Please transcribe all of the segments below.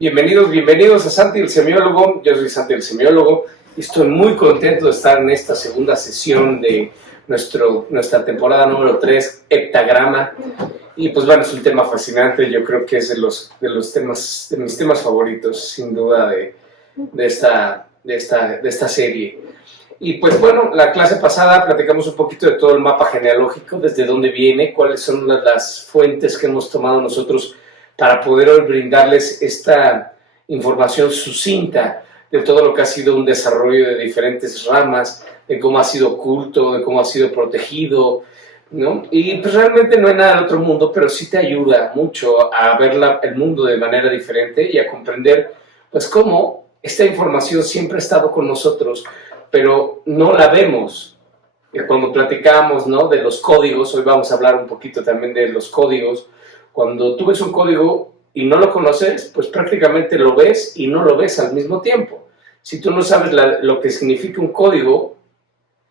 Bienvenidos a Santi el Semiólogo. Yo soy Santi el Semiólogo y estoy muy contento de estar en esta segunda sesión de nuestra temporada número 3, Heptagrama. Y pues bueno, es un tema fascinante, yo creo que es de mis temas favoritos, sin duda, de esta serie. Y pues bueno, la clase pasada platicamos un poquito de todo el mapa genealógico, desde dónde viene, cuáles son las fuentes que hemos tomado nosotros para poder hoy brindarles esta información sucinta de todo lo que ha sido un desarrollo de diferentes ramas, de cómo ha sido oculto, de cómo ha sido protegido, ¿no? Y pues realmente no hay nada del otro mundo, pero sí te ayuda mucho a ver el mundo de manera diferente y a comprender pues cómo esta información siempre ha estado con nosotros, pero no la vemos. Cuando platicamos, ¿no?, de los códigos, hoy vamos a hablar un poquito también de los códigos. Cuando tú ves un código y no lo conoces, pues prácticamente lo ves y no lo ves al mismo tiempo. Si tú no sabes lo que significa un código,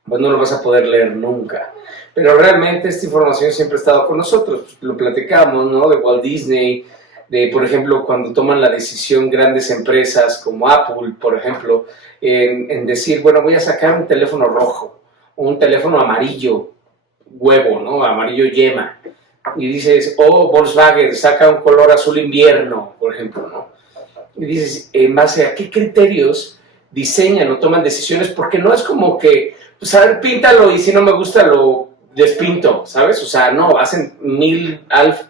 pues no lo vas a poder leer nunca. Pero realmente esta información siempre ha estado con nosotros. Lo platicamos, ¿no?, de Walt Disney, de, por ejemplo, cuando toman la decisión grandes empresas como Apple, por ejemplo, en decir, bueno, voy a sacar un teléfono rojo, o un teléfono amarillo huevo, ¿no?, amarillo yema. Y dices, Volkswagen saca un color azul invierno, por ejemplo, ¿no? Y dices, ¿en base a qué criterios diseñan o toman decisiones? Porque no es como que, pues a ver, píntalo y si no me gusta lo despinto, ¿sabes? O sea, no, hacen 1000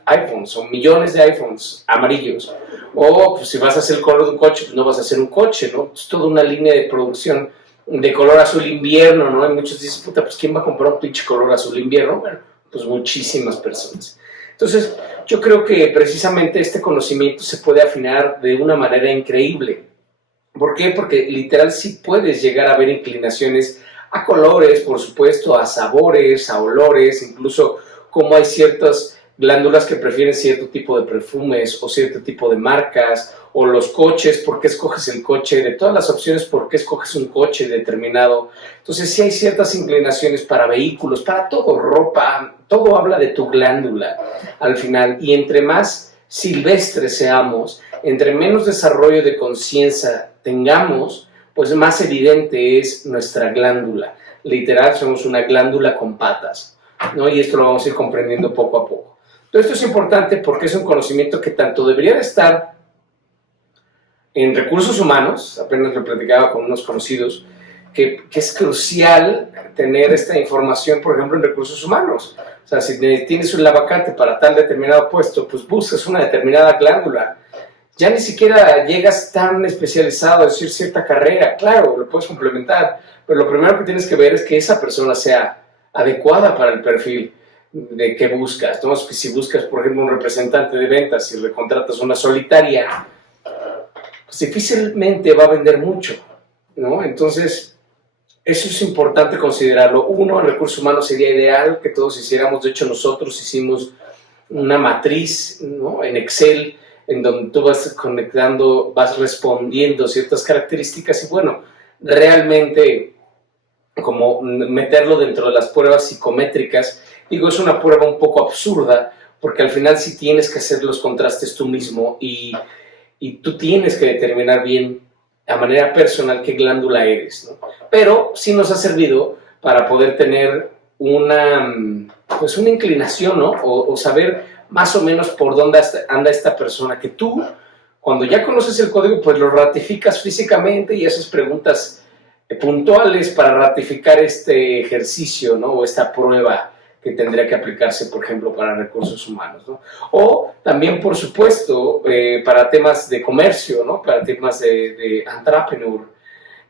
iPhones o millones de iPhones amarillos. O pues si vas a hacer el color de un coche, pues no vas a hacer un coche, ¿no? Es toda una línea de producción de color azul invierno, ¿no? Y muchos dicen, puta, pues ¿quién va a comprar un pinche color azul invierno? Bueno, pues muchísimas personas. Entonces, yo creo que precisamente este conocimiento se puede afinar de una manera increíble. ¿Por qué? Porque literal sí puedes llegar a ver inclinaciones a colores, por supuesto, a sabores, a olores, incluso cómo hay ciertas glándulas que prefieren cierto tipo de perfumes o cierto tipo de marcas, o los coches, por qué escoges el coche, de todas las opciones, por qué escoges un coche determinado. Entonces sí hay ciertas inclinaciones para vehículos, para todo, ropa, todo habla de tu glándula al final. Y entre más silvestres seamos, entre menos desarrollo de conciencia tengamos, pues más evidente es nuestra glándula. Literal, somos una glándula con patas, ¿no? Y esto lo vamos a ir comprendiendo poco a poco. Entonces, esto es importante porque es un conocimiento que tanto debería de estar en recursos humanos, apenas lo platicaba con unos conocidos, que es crucial tener esta información, por ejemplo, en recursos humanos. O sea, si tienes una vacante para tal determinado puesto, pues buscas una determinada glándula. Ya ni siquiera llegas tan especializado a decir cierta carrera, claro, lo puedes complementar, pero lo primero que tienes que ver es que esa persona sea adecuada para el perfil de que buscas. Entonces, si buscas, por ejemplo, un representante de ventas y recontratas una solitaria, pues difícilmente va a vender mucho, ¿no? Entonces, eso es importante considerarlo. Uno, en recursos humanos sería ideal que todos hiciéramos, de hecho nosotros hicimos una matriz, ¿no?, en Excel, en donde tú vas conectando, vas respondiendo ciertas características y bueno, realmente como meterlo dentro de las pruebas psicométricas, digo, es una prueba un poco absurda, porque al final sí tienes que hacer los contrastes tú mismo y tú tienes que determinar bien a manera personal qué glándula eres, ¿no? Pero sí nos ha servido para poder tener pues una inclinación, ¿no? O saber más o menos por dónde anda esta persona, que tú, cuando ya conoces el código, pues lo ratificas físicamente y haces preguntas puntuales para ratificar este ejercicio, ¿no?, o esta prueba que tendría que aplicarse, por ejemplo, para recursos humanos, ¿no? O también, por supuesto, para temas de comercio, ¿no?, para temas de entrepreneur,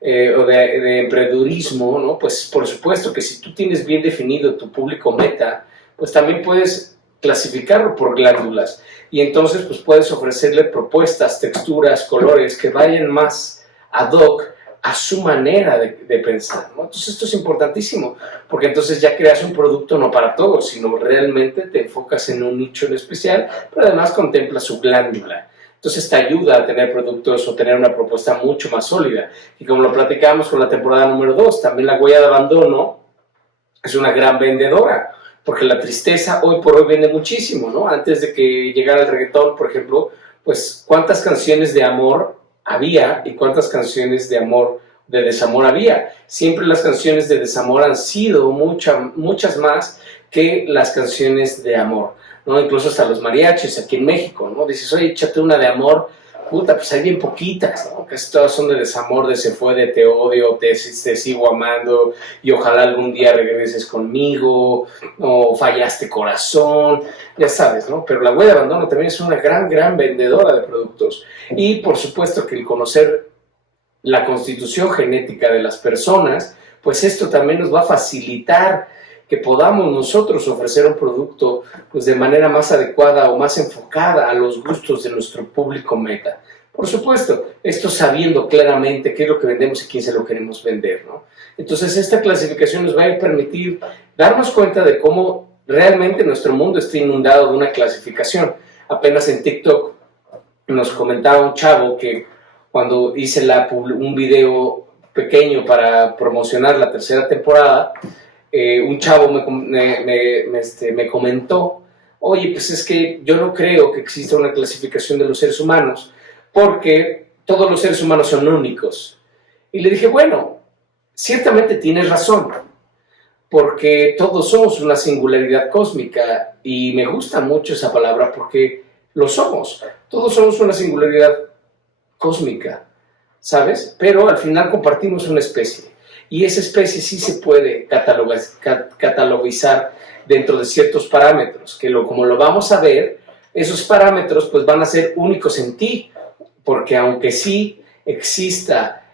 o de emprendedurismo, ¿no? Pues por supuesto que si tú tienes bien definido tu público meta, pues también puedes clasificarlo por glándulas y entonces pues puedes ofrecerle propuestas, texturas, colores que vayan más ad hoc a su manera de pensar, ¿no? Entonces esto es importantísimo, porque entonces ya creas un producto no para todos, sino realmente te enfocas en un nicho en especial, pero además contemplas su glándula. Entonces te ayuda a tener productos o tener una propuesta mucho más sólida. Y como lo platicamos con la temporada número 2, también la huella de abandono es una gran vendedora, porque la tristeza hoy por hoy vende muchísimo, ¿no? Antes de que llegara el reggaetón, por ejemplo, pues cuántas canciones de amor había y cuántas canciones de amor, de desamor había. Siempre las canciones de desamor han sido muchas más que las canciones de amor, ¿no? Incluso hasta los mariachis aquí en México, ¿no? Dices, oye, échate una de amor, puta, pues hay bien poquitas, ¿no? Casi todas son de desamor, de se fue, de te odio, te sigo amando y ojalá algún día regreses conmigo, o fallaste corazón, ya sabes, ¿no? Pero la Huella de Abandono también es una gran vendedora de productos. Y por supuesto que el conocer la constitución genética de las personas, pues esto también nos va a facilitar que podamos nosotros ofrecer un producto pues de manera más adecuada o más enfocada a los gustos de nuestro público meta. Por supuesto, esto sabiendo claramente qué es lo que vendemos y quién se lo queremos vender, ¿no? Entonces esta clasificación nos va a permitir darnos cuenta de cómo realmente nuestro mundo está inundado de una clasificación. Apenas en TikTok nos comentaba un chavo que cuando hice un video pequeño para promocionar la tercera temporada, un chavo me comentó, oye, pues es que yo no creo que exista una clasificación de los seres humanos, porque todos los seres humanos son únicos. Y le dije, bueno, ciertamente tienes razón, porque todos somos una singularidad cósmica, y me gusta mucho esa palabra porque lo somos. Todos somos una singularidad cósmica, ¿sabes? Pero al final compartimos una especie. Y esa especie sí se puede catalogizar dentro de ciertos parámetros, que como lo vamos a ver, esos parámetros pues van a ser únicos en ti, porque aunque sí exista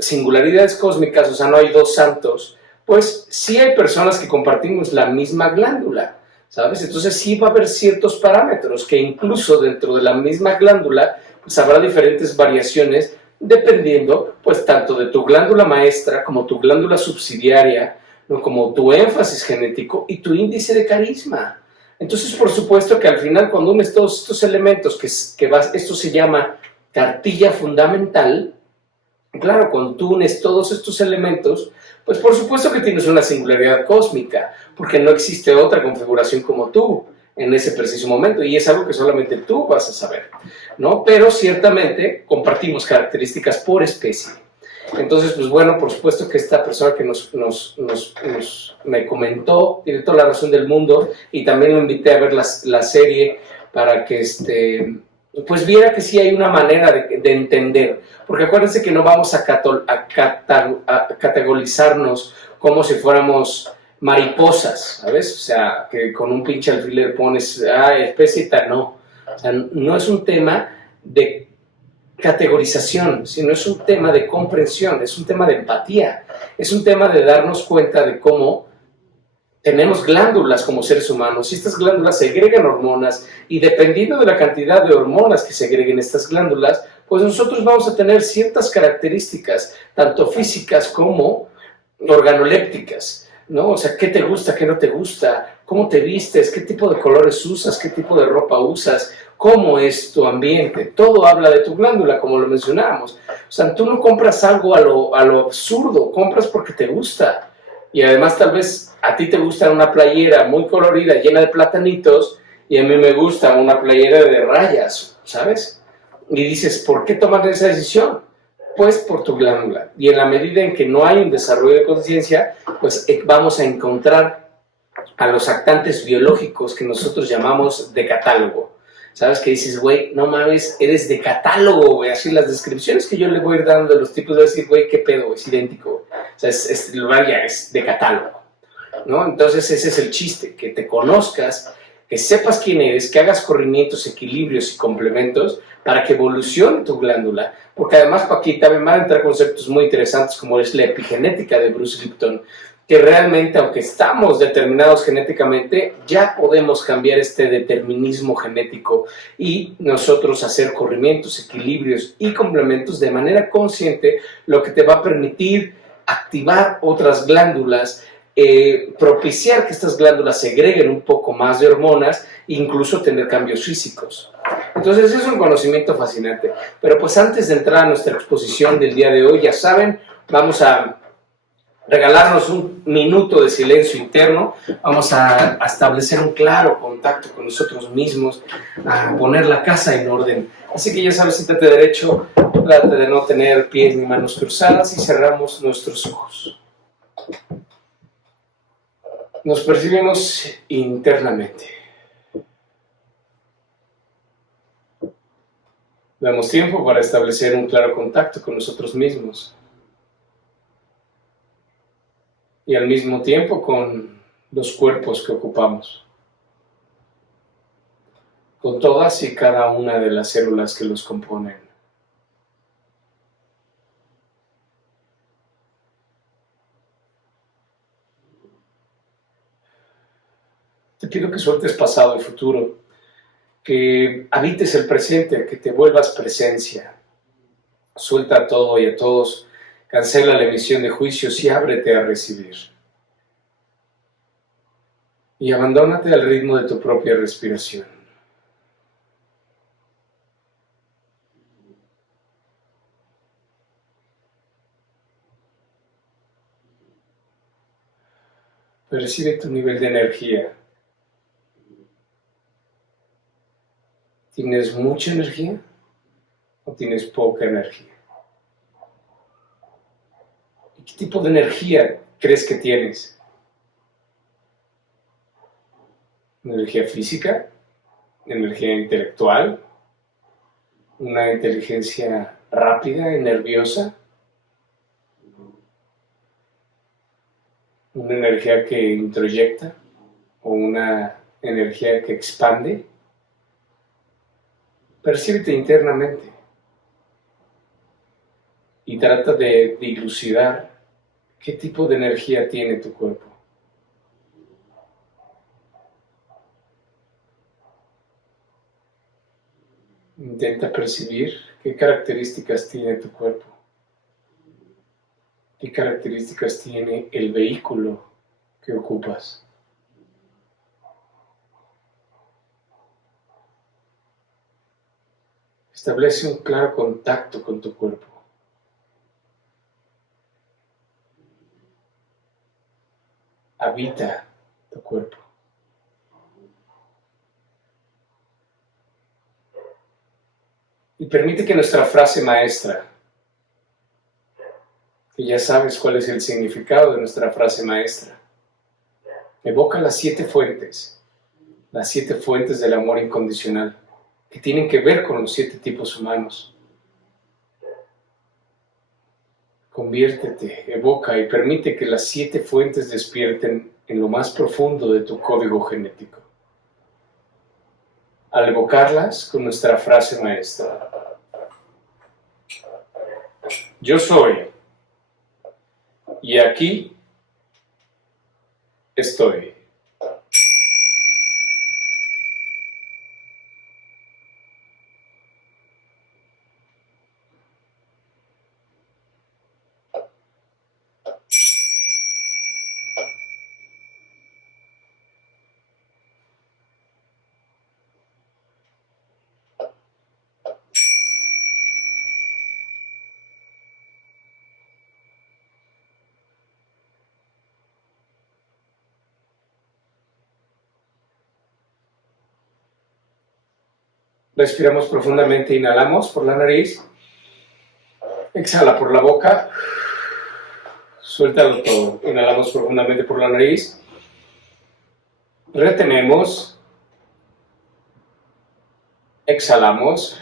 singularidades cósmicas, o sea, no hay dos santos, pues sí hay personas que compartimos la misma glándula, ¿sabes? Entonces sí va a haber ciertos parámetros que incluso dentro de la misma glándula pues habrá diferentes variaciones dependiendo, pues, tanto de tu glándula maestra como tu glándula subsidiaria, ¿no? Como tu énfasis genético y tu índice de carisma. Entonces, por supuesto que al final, cuando unes todos estos elementos, esto se llama cartilla fundamental, claro, cuando tú unes todos estos elementos, pues por supuesto que tienes una singularidad cósmica, porque no existe otra configuración como tú en ese preciso momento, y es algo que solamente tú vas a saber, ¿no? Pero ciertamente compartimos características por especie. Entonces, pues bueno, por supuesto que esta persona que me comentó tiene toda la razón del mundo, y también lo invité a ver la serie para que pues viera que sí hay una manera de entender, porque acuérdense que no vamos a categorizarnos como si fuéramos mariposas, ¿sabes? O sea, que con un pinche alfiler pones, especie tal, no. O sea, no es un tema de categorización, sino es un tema de comprensión, es un tema de empatía, es un tema de darnos cuenta de cómo tenemos glándulas como seres humanos, y estas glándulas segregan hormonas, y dependiendo de la cantidad de hormonas que segreguen estas glándulas, pues nosotros vamos a tener ciertas características, tanto físicas como organolépticas, ¿no? O sea, ¿qué te gusta, qué no te gusta? ¿Cómo te vistes? ¿Qué tipo de colores usas? ¿Qué tipo de ropa usas? ¿Cómo es tu ambiente? Todo habla de tu glándula, como lo mencionábamos. O sea, tú no compras algo a lo absurdo, compras porque te gusta. Y además tal vez a ti te gusta una playera muy colorida, llena de platanitos, y a mí me gusta una playera de rayas, ¿sabes? Y dices, ¿por qué tomar esa decisión? Pues por tu glándula. Y en la medida en que no hay un desarrollo de conciencia, pues vamos a encontrar a los actantes biológicos que nosotros llamamos de catálogo. ¿Sabes? Que dices, güey, no mames, eres de catálogo, güey. Así las descripciones que yo le voy a ir dando de los tipos, voy a decir, güey, qué pedo, es idéntico. O sea, el lugar ya es de catálogo, ¿no? Entonces ese es el chiste, que te conozcas, que sepas quién eres, que hagas corrimientos, equilibrios y complementos para que evolucione tu glándula. Porque además, aquí también van a entrar conceptos muy interesantes como es la epigenética de Bruce Lipton, que realmente, aunque estamos determinados genéticamente, ya podemos cambiar este determinismo genético y nosotros hacer corrimientos, equilibrios y complementos de manera consciente, lo que te va a permitir activar otras glándulas, propiciar que estas glándulas segreguen un poco más de hormonas e incluso tener cambios físicos. Entonces es un conocimiento fascinante. Pero pues antes de entrar a nuestra exposición del día de hoy, ya saben, vamos a regalarnos un minuto de silencio interno. Vamos a establecer un claro contacto con nosotros mismos, a poner la casa en orden. Así que ya sabes, siéntate derecho, trata de no tener pies ni manos cruzadas y cerramos nuestros ojos. Nos percibimos internamente. Damos tiempo para establecer un claro contacto con nosotros mismos. Y al mismo tiempo con los cuerpos que ocupamos, con todas y cada una de las células que los componen. Te pido que sueltes pasado y futuro, que habites el presente, que te vuelvas presencia. Suelta a todo y a todos. Cancela la emisión de juicios y ábrete a recibir. Y abandónate al ritmo de tu propia respiración. Percibe tu nivel de energía. ¿Tienes mucha energía o tienes poca energía? ¿Qué tipo de energía crees que tienes? ¿Energía física? ¿Energía intelectual? ¿Una inteligencia rápida y nerviosa? ¿Una energía que introyecta? ¿O una energía que expande? Percíbete internamente y trata de dilucidar qué tipo de energía tiene tu cuerpo. Intenta percibir qué características tiene tu cuerpo, qué características tiene el vehículo que ocupas. Establece un claro contacto con tu cuerpo. Habita tu cuerpo. Y permite que nuestra frase maestra, que ya sabes cuál es el significado de nuestra frase maestra, evoca las 7 fuentes del amor incondicional, que tienen que ver con los 7 tipos humanos. Conviértete, evoca y permite que las 7 fuentes despierten en lo más profundo de tu código genético. Al evocarlas con nuestra frase maestra: yo soy, y aquí estoy. Respiramos profundamente, inhalamos por la nariz, exhala por la boca, suéltalo todo. Inhalamos profundamente por la nariz, retenemos, exhalamos,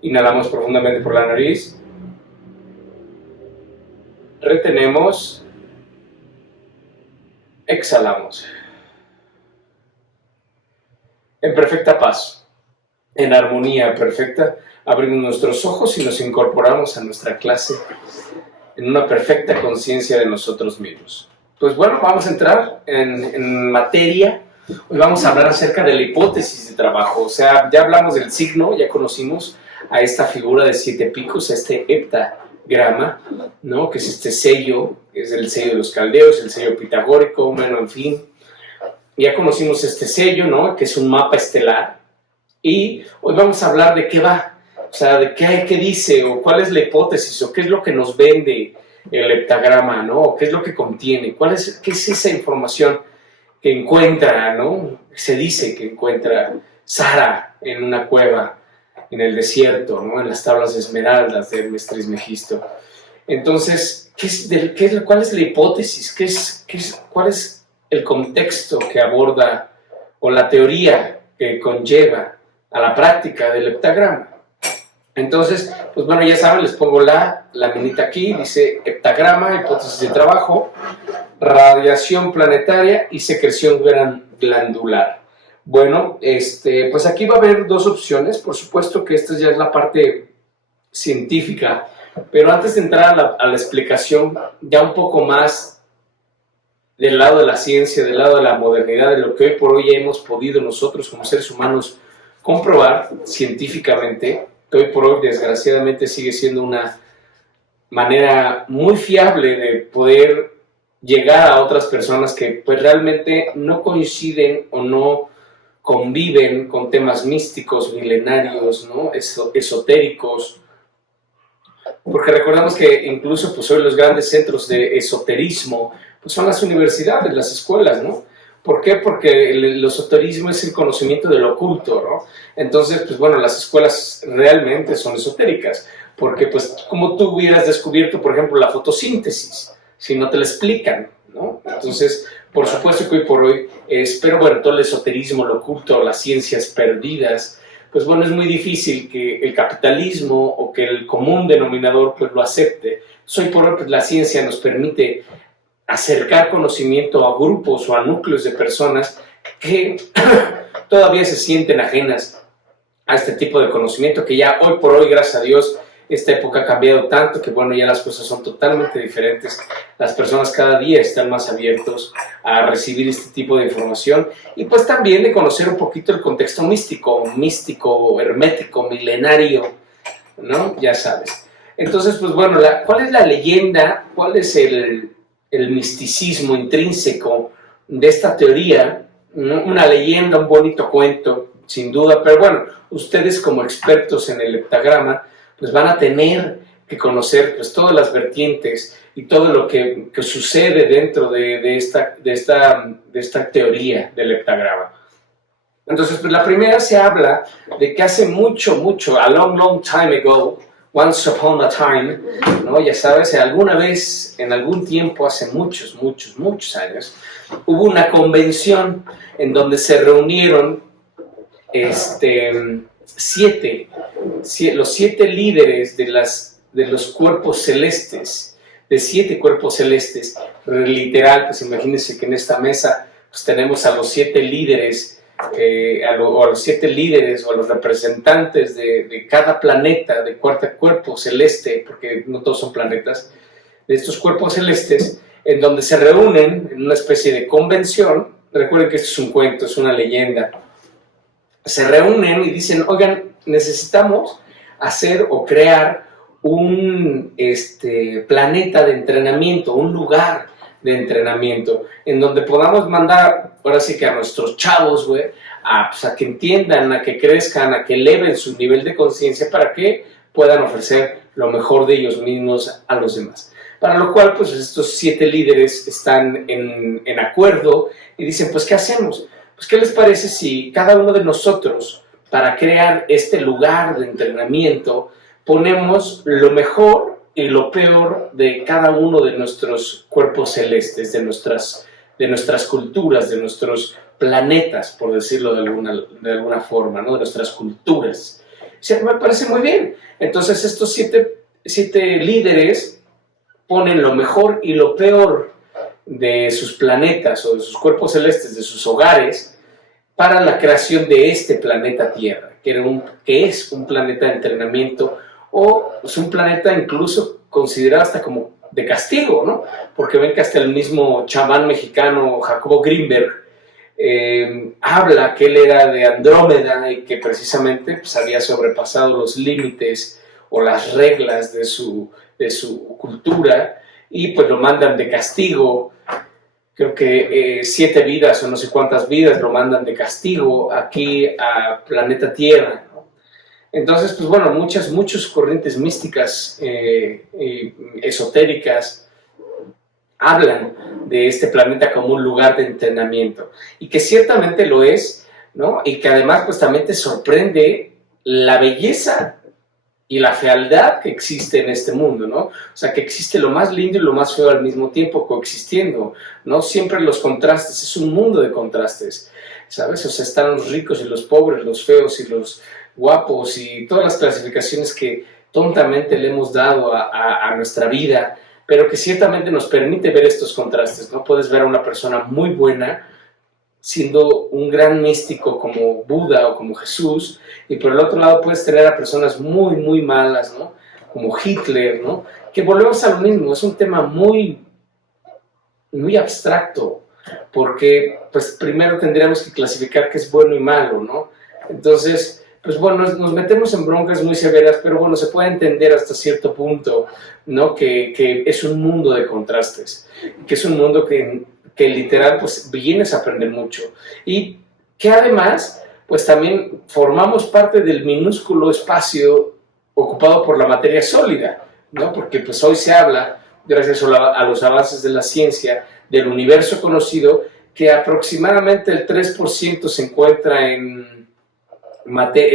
inhalamos profundamente por la nariz, retenemos, exhalamos. En perfecta paz, en armonía perfecta, abrimos nuestros ojos y nos incorporamos a nuestra clase en una perfecta conciencia de nosotros mismos. Pues bueno, vamos a entrar en materia. Hoy vamos a hablar acerca de la hipótesis de trabajo. O sea, ya hablamos del signo, ya conocimos a esta figura de 7 picos, a este heptagrama, ¿no? Que es este sello, que es el sello de los caldeos, el sello pitagórico, bueno, en fin. Ya conocimos este sello, ¿no? Que es un mapa estelar. Y hoy vamos a hablar de qué va, o sea, de qué dice, o cuál es la hipótesis, o qué es lo que nos vende el heptagrama, ¿no? ¿Qué es lo que contiene? ¿Qué es esa información que encuentra, ¿no? Se dice que encuentra Sara en una cueva en el desierto, ¿no? En las tablas de esmeraldas de Hermes Trismegisto. Entonces, ¿cuál es la hipótesis? ¿Cuál es el contexto que aborda o la teoría que conlleva a la práctica del heptagrama? Entonces, pues bueno, ya saben, les pongo la minita aquí, dice heptagrama, hipótesis de trabajo, radiación planetaria y secreción glandular. Bueno, pues aquí va a haber dos opciones, por supuesto que esta ya es la parte científica, pero antes de entrar a la explicación ya un poco más del lado de la ciencia, del lado de la modernidad, de lo que hoy por hoy hemos podido nosotros como seres humanos comprobar científicamente, que hoy por hoy desgraciadamente sigue siendo una manera muy fiable de poder llegar a otras personas que pues realmente no coinciden o no conviven con temas místicos, milenarios, ¿no? Esotéricos, porque recordamos que incluso pues hoy los grandes centros de esoterismo pues son las universidades, las escuelas, ¿no? ¿Por qué? Porque el esoterismo es el conocimiento de lo oculto, ¿no? Entonces, pues bueno, las escuelas realmente son esotéricas, porque pues como tú hubieras descubierto, por ejemplo, la fotosíntesis, si no te la explican, ¿no? Entonces, por supuesto que hoy por hoy pero bueno, todo el esoterismo, lo oculto, las ciencias perdidas, pues bueno, es muy difícil que el capitalismo o que el común denominador pues lo acepte. Hoy por hoy pues, la ciencia nos permite acercar conocimiento a grupos o a núcleos de personas que todavía se sienten ajenas a este tipo de conocimiento, que ya hoy por hoy, gracias a Dios, esta época ha cambiado tanto que bueno, ya las cosas son totalmente diferentes. Las personas cada día están más abiertos a recibir este tipo de información y pues también de conocer un poquito el contexto místico, hermético, milenario, ¿no? Ya sabes. Entonces, pues bueno, ¿cuál es la leyenda? ¿Cuál es el misticismo intrínseco de esta teoría? ¿No? Una leyenda, un bonito cuento, sin duda, pero bueno, ustedes como expertos en el heptagrama, pues van a tener que conocer pues todas las vertientes y todo lo que sucede dentro de esta teoría del heptagrama. Entonces, pues la primera se habla de que hace mucho, a long time ago, once upon a time, ¿no? Ya sabes, alguna vez, en algún tiempo, hace muchos años, hubo una convención en donde se reunieron los 7 líderes de los cuerpos celestes, de 7 cuerpos celestes, literal, pues imagínense que en esta mesa pues tenemos a los 7 líderes, a los 7 líderes o a los representantes de cada planeta, de cada cuerpo celeste, porque no todos son planetas, de estos cuerpos celestes, en donde se reúnen en una especie de convención. Recuerden que esto es un cuento, es una leyenda. Se reúnen y dicen, oigan, necesitamos hacer o crear un planeta de entrenamiento, un lugar de entrenamiento, en donde podamos mandar, ahora sí que a nuestros chavos, güey, pues a que entiendan, a que crezcan, a que eleven su nivel de conciencia para que puedan ofrecer lo mejor de ellos mismos a los demás. Para lo cual, pues estos 7 líderes están en acuerdo y dicen, pues, ¿qué hacemos? Pues, ¿qué les parece si cada uno de nosotros, para crear este lugar de entrenamiento, ponemos lo mejor y lo peor de cada uno de nuestros cuerpos celestes, de nuestras culturas, de nuestros planetas, por decirlo de alguna forma, ¿no? De nuestras culturas? Sí, me parece muy bien. Entonces estos 7 líderes ponen lo mejor y lo peor de sus planetas o de sus cuerpos celestes, de sus hogares, para la creación de este planeta Tierra, que es un planeta de entrenamiento o es un planeta incluso considerado hasta como de castigo, ¿no? Porque ven que hasta el mismo chamán mexicano Jacobo Greenberg habla que él era de Andrómeda y que precisamente pues, había sobrepasado los límites o las reglas de su cultura y pues lo mandan de castigo. Creo que 7 vidas o no sé cuántas vidas lo mandan de castigo aquí a planeta Tierra, ¿no? Entonces, pues bueno, muchas corrientes místicas, esotéricas, hablan de este planeta como un lugar de entrenamiento, y que ciertamente lo es, ¿no? Y que además pues también te sorprende la belleza y la fealdad que existe en este mundo, ¿no? O sea, que existe lo más lindo y lo más feo al mismo tiempo coexistiendo, ¿no? Siempre los contrastes, es un mundo de contrastes, ¿sabes? O sea, están los ricos y los pobres, los feos y los guapos, y todas las clasificaciones que tontamente le hemos dado a nuestra vida, pero que ciertamente nos permite ver estos contrastes, ¿no? Puedes ver a una persona muy buena siendo un gran místico como Buda o como Jesús, y por el otro lado puedes tener a personas muy malas, ¿no? Como Hitler, ¿no? Que volvemos a lo mismo, es un tema muy abstracto, porque pues primero tendríamos que clasificar qué es bueno y malo, ¿no? Entonces, pues bueno, nos metemos en broncas muy severas, pero bueno, se puede entender hasta cierto punto, ¿no? Que es un mundo de contrastes, que es un mundo que literal pues vienes a aprender mucho, y que además pues también formamos parte del minúsculo espacio ocupado por la materia sólida, ¿no? Porque pues hoy se habla, gracias a los avances de la ciencia, del universo conocido, que aproximadamente el 3% se encuentra en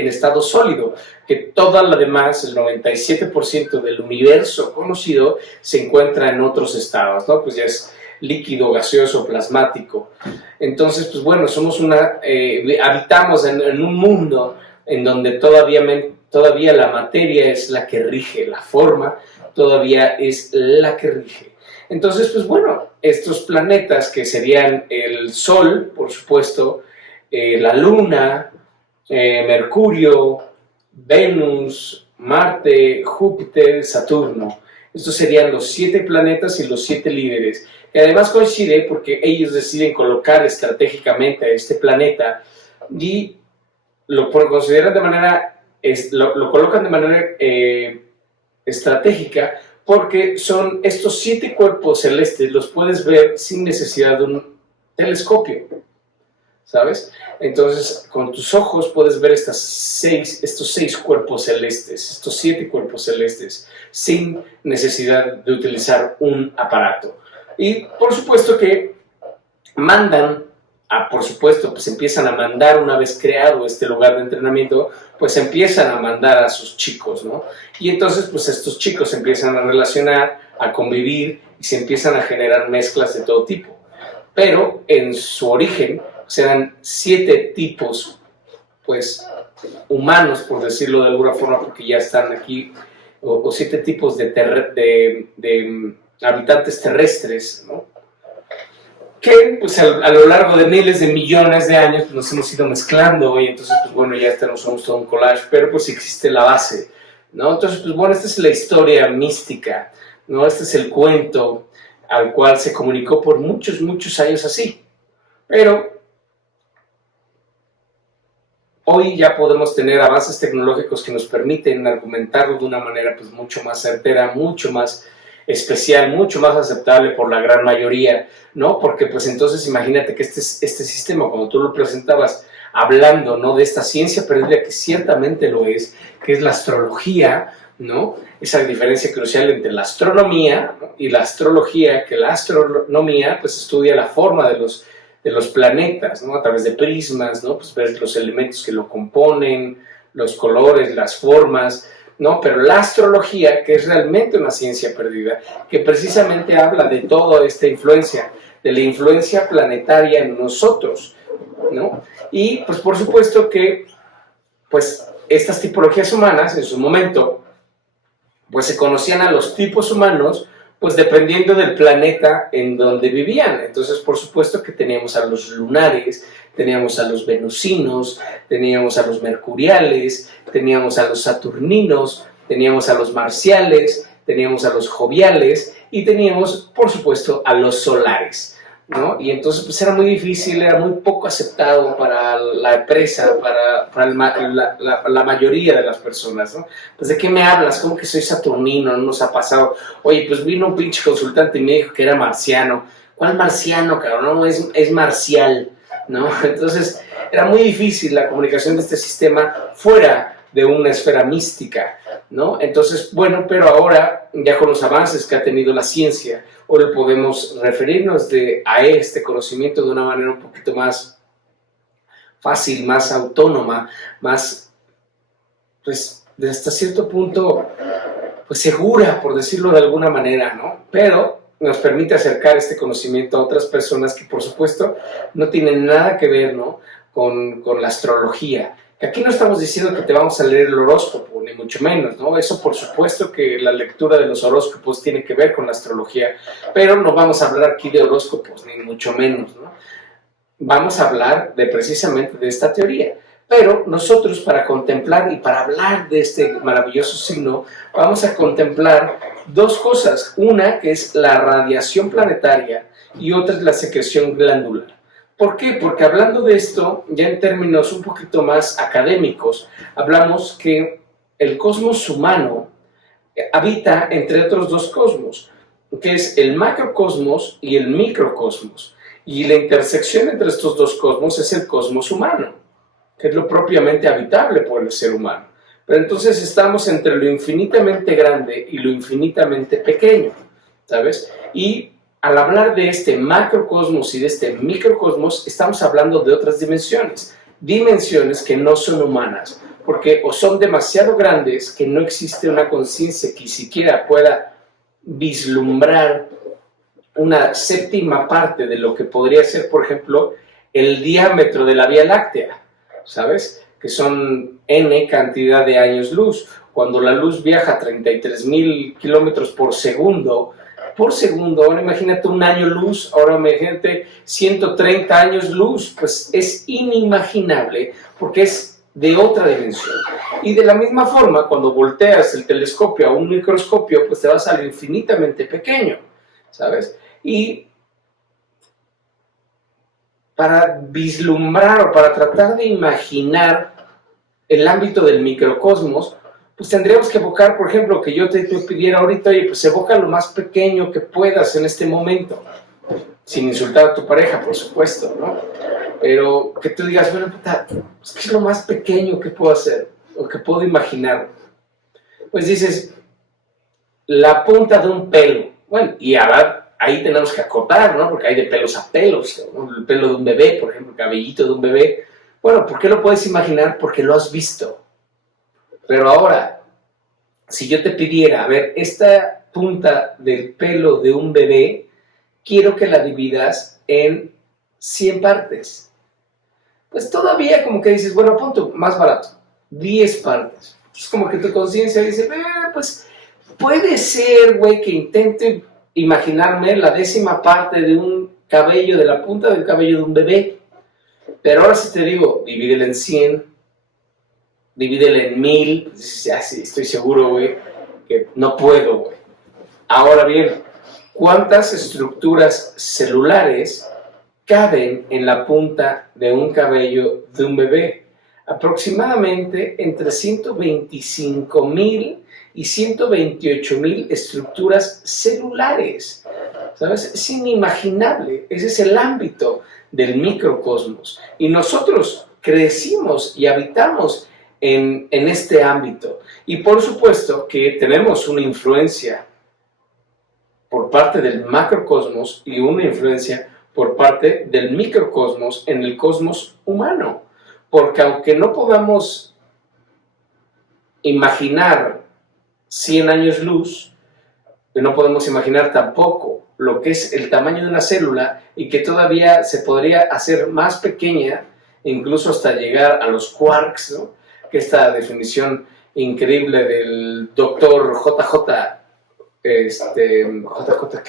estado sólido, que toda la demás, el 97% del universo conocido, se encuentra en otros estados, ¿no? Pues ya es líquido, gaseoso, plasmático. Entonces, pues bueno, habitamos en un mundo en donde todavía la materia es la que rige, la forma todavía es la que rige. Entonces, pues bueno, estos planetas que serían el Sol, por supuesto, la Luna, Mercurio, Venus, Marte, Júpiter, Saturno. Estos serían los 7 planetas y los 7 líderes, que además coincide porque ellos deciden colocar estratégicamente a este planeta y lo consideran de manera, lo colocan de manera estratégica, porque son estos 7 cuerpos celestes, los puedes ver sin necesidad de un telescopio, ¿sabes? Entonces, con tus ojos puedes ver estos 6 cuerpos celestes, estos 7 cuerpos celestes, sin necesidad de utilizar un aparato. Y por supuesto que pues empiezan a mandar, una vez creado este lugar de entrenamiento, pues empiezan a mandar a sus chicos, ¿no? Y entonces, pues estos chicos se empiezan a relacionar, a convivir, y se empiezan a generar mezclas de todo tipo. Pero en su origen, serán 7 tipos, pues, humanos, por decirlo de alguna forma, porque ya están aquí, o 7 tipos de habitantes terrestres, ¿no? Que, pues, a lo largo de miles de millones de años, pues, nos hemos ido mezclando, y entonces, pues, bueno, ya no somos todo un collage, pero, pues, existe la base, ¿no? Entonces, pues, bueno, esta es la historia mística, ¿no? Este es el cuento al cual se comunicó por muchos años así, pero hoy ya podemos tener avances tecnológicos que nos permiten argumentarlo de una manera pues mucho más certera, mucho más especial, mucho más aceptable por la gran mayoría, ¿no? Porque pues entonces imagínate que este sistema, cuando tú lo presentabas hablando, ¿no?, de esta ciencia perdida, que ciertamente lo es, que es la astrología, ¿no? Esa diferencia crucial entre la astronomía, ¿no?, y la astrología, que la astronomía pues estudia la forma de los planetas, ¿no?, a través de prismas, ¿no?, pues ver los elementos que lo componen, los colores, las formas, ¿no? Pero la astrología, que es realmente una ciencia perdida, que precisamente habla de toda esta influencia, de la influencia planetaria en nosotros, ¿no? Y pues por supuesto que pues estas tipologías humanas en su momento pues se conocían a los tipos humanos pues dependiendo del planeta en donde vivían. Entonces, por supuesto que teníamos a los lunares, teníamos a los venusinos, teníamos a los mercuriales, teníamos a los saturninos, teníamos a los marciales, teníamos a los joviales y teníamos, por supuesto, a los solares, ¿no? Y entonces pues era muy difícil, era muy poco aceptado para la empresa, para la mayoría de las personas, ¿no? Pues, ¿de qué me hablas? ¿Cómo que soy saturnino? No nos ha pasado. Oye, pues vino un pinche consultante y me dijo que era marciano. ¿Cuál marciano, cabrón? No, es marcial, ¿no? Entonces era muy difícil la comunicación de este sistema fuera de una esfera mística, ¿no? Entonces, bueno, pero ahora, ya con los avances que ha tenido la ciencia, hoy podemos referirnos a este conocimiento de una manera un poquito más fácil, más autónoma, más, pues, hasta cierto punto, pues segura, por decirlo de alguna manera, ¿no? Pero nos permite acercar este conocimiento a otras personas que, por supuesto, no tienen nada que ver, ¿no?, con la astrología. Que aquí no estamos diciendo que te vamos a leer el horóscopo, ni mucho menos, ¿no? Eso, por supuesto, que la lectura de los horóscopos tiene que ver con la astrología, pero no vamos a hablar aquí de horóscopos, ni mucho menos, ¿no? Vamos a hablar precisamente de esta teoría. Pero nosotros, para contemplar y para hablar de este maravilloso signo, vamos a contemplar dos cosas. Una, que es la radiación planetaria, y otra es la secreción glandular. ¿Por qué? Porque hablando de esto, ya en términos un poquito más académicos, hablamos que el cosmos humano habita entre otros dos cosmos, que es el macrocosmos y el microcosmos. Y la intersección entre estos dos cosmos es el cosmos humano, que es lo propiamente habitable por el ser humano. Pero entonces estamos entre lo infinitamente grande y lo infinitamente pequeño, ¿sabes? Y al hablar de este macrocosmos y de este microcosmos, estamos hablando de otras dimensiones, dimensiones que no son humanas, porque o son demasiado grandes que no existe una conciencia que siquiera pueda vislumbrar una séptima parte de lo que podría ser, por ejemplo, el diámetro de la Vía Láctea, ¿sabes? Que son N cantidad de años luz. Cuando la luz viaja a 33,000 kilómetros por segundo, ahora imagínate un año luz, ahora imagínate 130 años luz, pues es inimaginable, porque es de otra dimensión. Y de la misma forma, cuando volteas el telescopio a un microscopio, pues te va a salir infinitamente pequeño, ¿sabes? Y para vislumbrar o para tratar de imaginar el ámbito del microcosmos, pues tendríamos que evocar, por ejemplo, que yo te pidiera ahorita, oye, pues evoca lo más pequeño que puedas en este momento, sin insultar a tu pareja, por supuesto, ¿no? Pero que tú digas, bueno, puta, pues, ¿qué es lo más pequeño que puedo hacer o que puedo imaginar? Pues dices, la punta de un pelo. Bueno, y ahora ahí tenemos que acotar, ¿no? Porque hay de pelos a pelos, ¿no? El pelo de un bebé, por ejemplo, el cabellito de un bebé. Bueno, ¿por qué lo puedes imaginar? Porque lo has visto. Pero ahora, si yo te pidiera, a ver, esta punta del pelo de un bebé, quiero que la dividas en 100 partes. Pues todavía como que dices, bueno, punto, más barato, 10 partes. Es como que tu conciencia dice, pues puede ser, güey, que intente imaginarme la 10ª parte de un cabello, de la punta del cabello de un bebé. Pero ahora si te digo, divídela en 100, divídela en 1000, dices, ah, sí, estoy seguro, güey, que no puedo, güey. Ahora bien, ¿cuántas estructuras celulares caben en la punta de un cabello de un bebé? Aproximadamente entre 125,000 y 128,000 estructuras celulares, ¿sabes? Es inimaginable, ese es el ámbito del microcosmos. Y nosotros crecimos y habitamos en este ámbito. Y por supuesto que tenemos una influencia por parte del macrocosmos y una influencia por parte del microcosmos en el cosmos humano. Porque aunque no podamos imaginar 100 años luz, no podemos imaginar tampoco lo que es el tamaño de una célula y que todavía se podría hacer más pequeña, incluso hasta llegar a los quarks, ¿no? Que esta definición increíble del doctor JJ, ¿qué?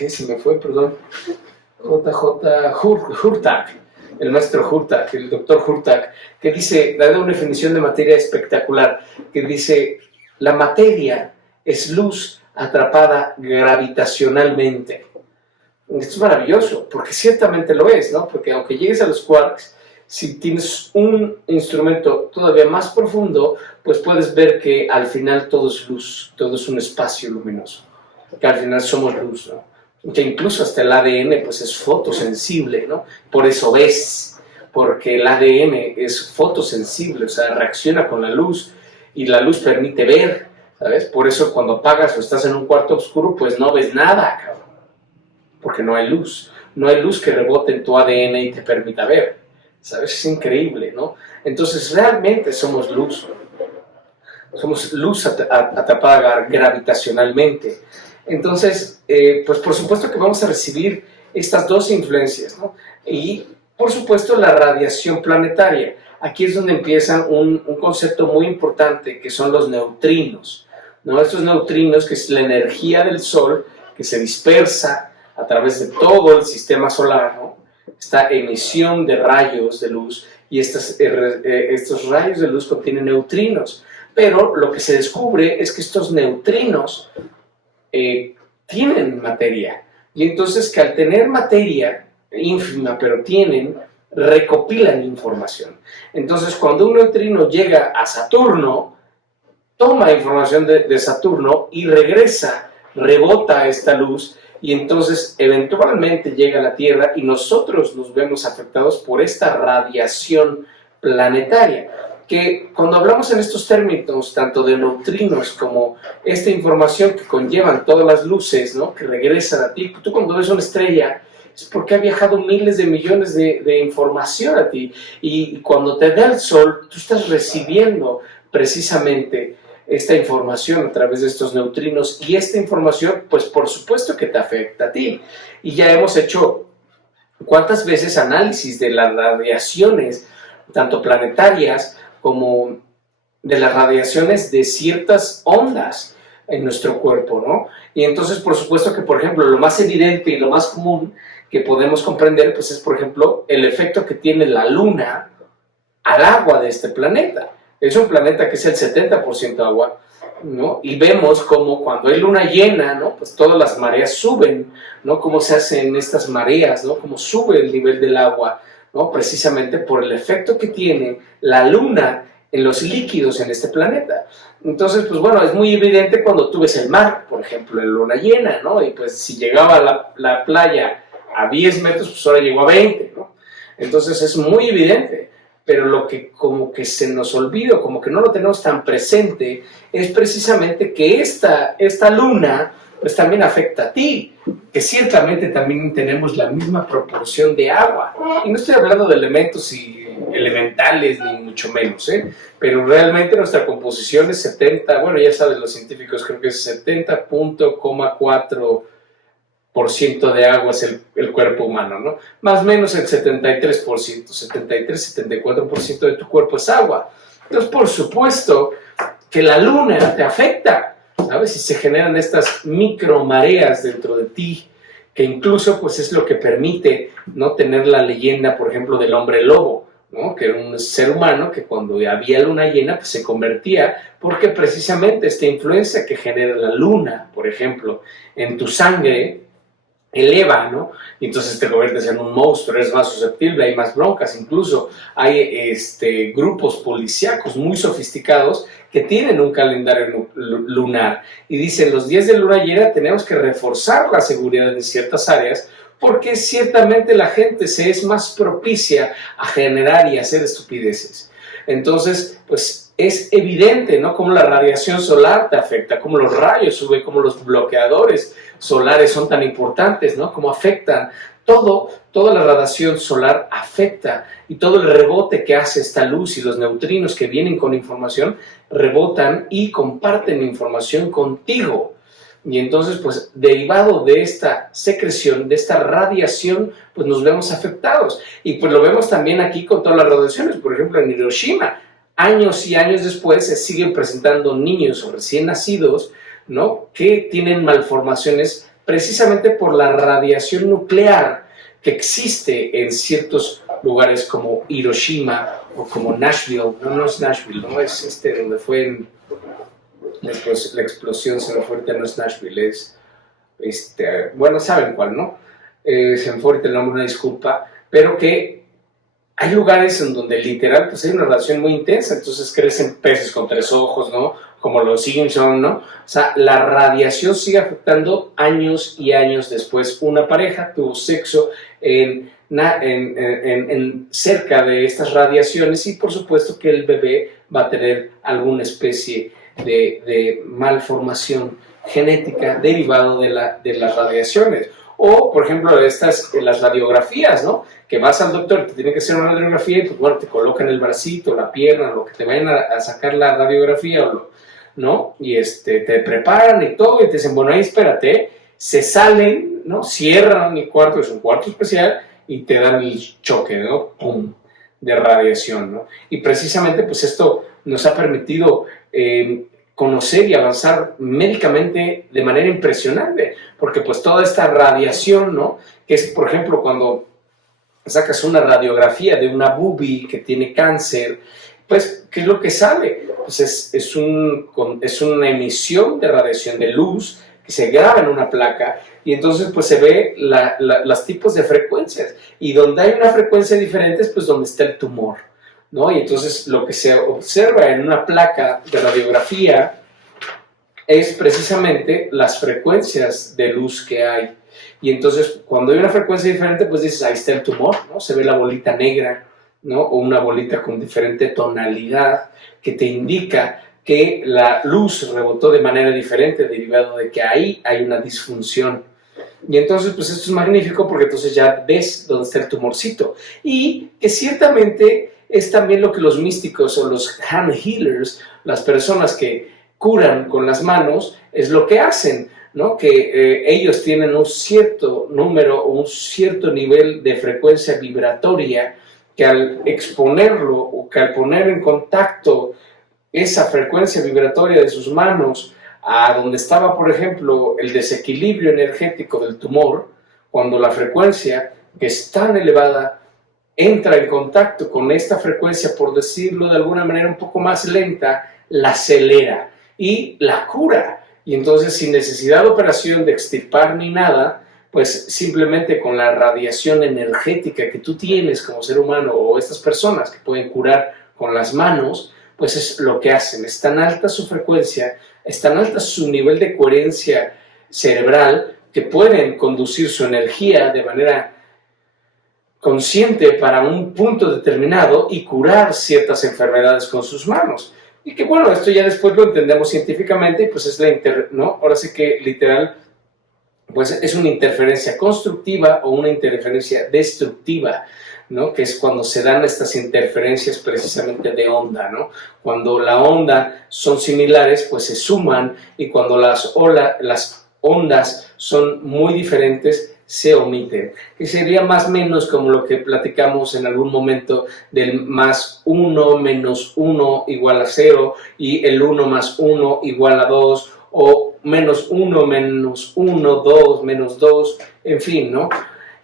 Se me fue, perdón. Hurtak, el maestro Hurtak, el doctor Hurtak, que dice, da una definición de materia espectacular, que dice, la materia es luz atrapada gravitacionalmente. Esto es maravilloso, porque ciertamente lo es, ¿no? Porque aunque llegues a los quarks, si tienes un instrumento todavía más profundo, pues puedes ver que al final todo es luz, todo es un espacio luminoso, que al final somos luz, ¿no? Que incluso hasta el ADN pues es fotosensible, ¿no? Por eso ves, porque el ADN es fotosensible, o sea, reacciona con la luz. y la luz permite ver, ¿sabes? Por eso cuando apagas o estás en un cuarto oscuro, pues no ves nada, cabrón, porque no hay luz. No hay luz que rebote en tu ADN y te permita ver, ¿sabes? Es increíble, ¿no? Entonces realmente somos luz. Somos luz atrapada gravitacionalmente. Entonces, pues por supuesto que vamos a recibir estas dos influencias, ¿no? Y por supuesto la radiación planetaria. Aquí es donde empieza un concepto muy importante, que son los neutrinos, ¿no? Estos neutrinos, que es la energía del Sol que se dispersa a través de todo el sistema solar, ¿no? Esta emisión de rayos de luz, y estos rayos de luz contienen neutrinos. Pero lo que se descubre es que estos neutrinos tienen materia. Y entonces que al tener materia ínfima, pero recopilan información. Entonces cuando un neutrino llega a Saturno, toma información de Saturno y rebota esta luz, y entonces eventualmente llega a la Tierra y nosotros nos vemos afectados por esta radiación planetaria. Que cuando hablamos en estos términos, tanto de neutrinos como esta información que conllevan todas las luces, ¿no? Que regresan a ti, tú cuando ves una estrella es porque ha viajado miles de millones de información a ti, y cuando te da el sol, tú estás recibiendo precisamente esta información a través de estos neutrinos, y esta información, pues por supuesto que te afecta a ti. Y ya hemos hecho cuántas veces análisis de las radiaciones, tanto planetarias como de las radiaciones de ciertas ondas en nuestro cuerpo, ¿no? Y entonces, por supuesto que, por ejemplo, lo más evidente y lo más común que podemos comprender, pues es, por ejemplo, el efecto que tiene la Luna al agua de este planeta. Es un planeta que es el 70% agua, ¿no? Y vemos como cuando hay luna llena, ¿no? Pues todas las mareas suben, ¿no? Cómo se hacen estas mareas, ¿no? Cómo sube el nivel del agua, ¿no? Precisamente por el efecto que tiene la luna en los líquidos en este planeta. Entonces, pues bueno, es muy evidente cuando tú ves el mar, por ejemplo, en luna llena, ¿no? Y pues si llegaba la playa a 10 metros, pues ahora llegó a 20, ¿no? Entonces es muy evidente. Pero lo que como que se nos olvida, como que no lo tenemos tan presente, es precisamente que esta luna pues también afecta a ti, que ciertamente también tenemos la misma proporción de agua. Y no estoy hablando de elementos elementales, ni mucho menos, pero realmente nuestra composición es 70, bueno, ya sabes, los científicos creo que es 70.4% de agua es el cuerpo humano, ¿no? Más o menos el 73%, 73-74% de tu cuerpo es agua. Entonces, por supuesto que la luna te afecta, ¿sabes? Y se generan estas micromareas dentro de ti, que incluso pues es lo que permite, ¿no? Tener la leyenda, por ejemplo, del hombre lobo, ¿no? Que era un ser humano que cuando había luna llena pues se convertía, porque precisamente esta influencia que genera la luna, por ejemplo, en tu sangre, eleva, ¿no? Y entonces te conviertes en un monstruo, eres más susceptible, hay más broncas, incluso hay grupos policíacos muy sofisticados que tienen un calendario lunar y dicen, los días de luna llena tenemos que reforzar la seguridad en ciertas áreas, porque ciertamente la gente se es más propicia a generar y hacer estupideces. Entonces, pues es evidente, ¿no? Cómo la radiación solar te afecta, cómo los rayos suben, cómo los bloqueadores solares son tan importantes, ¿no? Cómo afectan. Toda la radiación solar afecta, y todo el rebote que hace esta luz y los neutrinos que vienen con información rebotan y comparten información contigo. Y entonces, pues, derivado de esta secreción, de esta radiación, pues nos vemos afectados. Y pues lo vemos también aquí con todas las radiaciones. Por ejemplo, en Hiroshima, años y años después se siguen presentando niños o recién nacidos, ¿no? Que tienen malformaciones precisamente por la radiación nuclear que existe en ciertos lugares como Hiroshima o como Nashville. No es Nashville, no es donde fue la explosión, se me fue ahorita, no es Nashville, es bueno, saben cuál, ¿no? Se me fue ahorita el nombre, una disculpa, pero que hay lugares en donde literal pues hay una radiación muy intensa, entonces crecen peces con 3 ojos, ¿no? Como los Simpson, ¿no? O sea, la radiación sigue afectando años y años después. Una pareja tuvo sexo cerca de estas radiaciones y por supuesto que el bebé va a tener alguna especie de malformación genética derivado de las radiaciones. O, por ejemplo, las radiografías, ¿no? Que vas al doctor, te tiene que hacer una radiografía y pues bueno, te colocan el bracito, la pierna, lo que te vayan a sacar la radiografía, ¿no? Y te preparan y todo y te dicen, bueno, ahí espérate, se salen, ¿no? Cierran el cuarto, es un cuarto especial y te dan el choque, ¿no? ¡Pum! De radiación, ¿no? Y precisamente pues esto nos ha permitido conocer y avanzar médicamente de manera impresionante, porque pues toda esta radiación, ¿no? Que es, por ejemplo, cuando sacas una radiografía de una boobie que tiene cáncer, pues, ¿qué es lo que sale? Pues es una emisión de radiación de luz que se graba en una placa y entonces pues se ve los tipos de frecuencias y donde hay una frecuencia diferente es pues donde está el tumor, ¿no? Y entonces lo que se observa en una placa de radiografía es precisamente las frecuencias de luz que hay. Y entonces cuando hay una frecuencia diferente, pues dices, ahí está el tumor, ¿no? Se ve la bolita negra, ¿no? O una bolita con diferente tonalidad que te indica que la luz rebotó de manera diferente derivado de que ahí hay una disfunción. Y entonces, pues esto es magnífico porque entonces ya ves dónde está el tumorcito. Y que ciertamente es también lo que los místicos o los hand healers, las personas que curan con las manos, es lo que hacen, ¿no? Que ellos tienen un cierto número o un cierto nivel de frecuencia vibratoria que al exponerlo o que al poner en contacto esa frecuencia vibratoria de sus manos a donde estaba, por ejemplo, el desequilibrio energético del tumor, cuando la frecuencia que es tan elevada entra en contacto con esta frecuencia, por decirlo de alguna manera un poco más lenta, la acelera y la cura. Y entonces, sin necesidad de operación de extirpar ni nada, pues simplemente con la radiación energética que tú tienes como ser humano o estas personas que pueden curar con las manos, pues es lo que hacen. Es tan alta su frecuencia, es tan alta su nivel de coherencia cerebral que pueden conducir su energía de manera consciente para un punto determinado y curar ciertas enfermedades con sus manos. Y que bueno, esto ya después lo entendemos científicamente y pues es ¿no? Ahora sí que literal, pues es una interferencia constructiva o una interferencia destructiva, ¿no? Que es cuando se dan estas interferencias precisamente de onda, ¿no? Cuando la onda son similares, pues se suman y cuando las ondas son muy diferentes, se omiten, que sería más o menos como lo que platicamos en algún momento del más 1 menos 1 igual a 0 y el 1 más 1 igual a 2 o menos 1 menos 1, 2 menos 2, en fin, ¿no?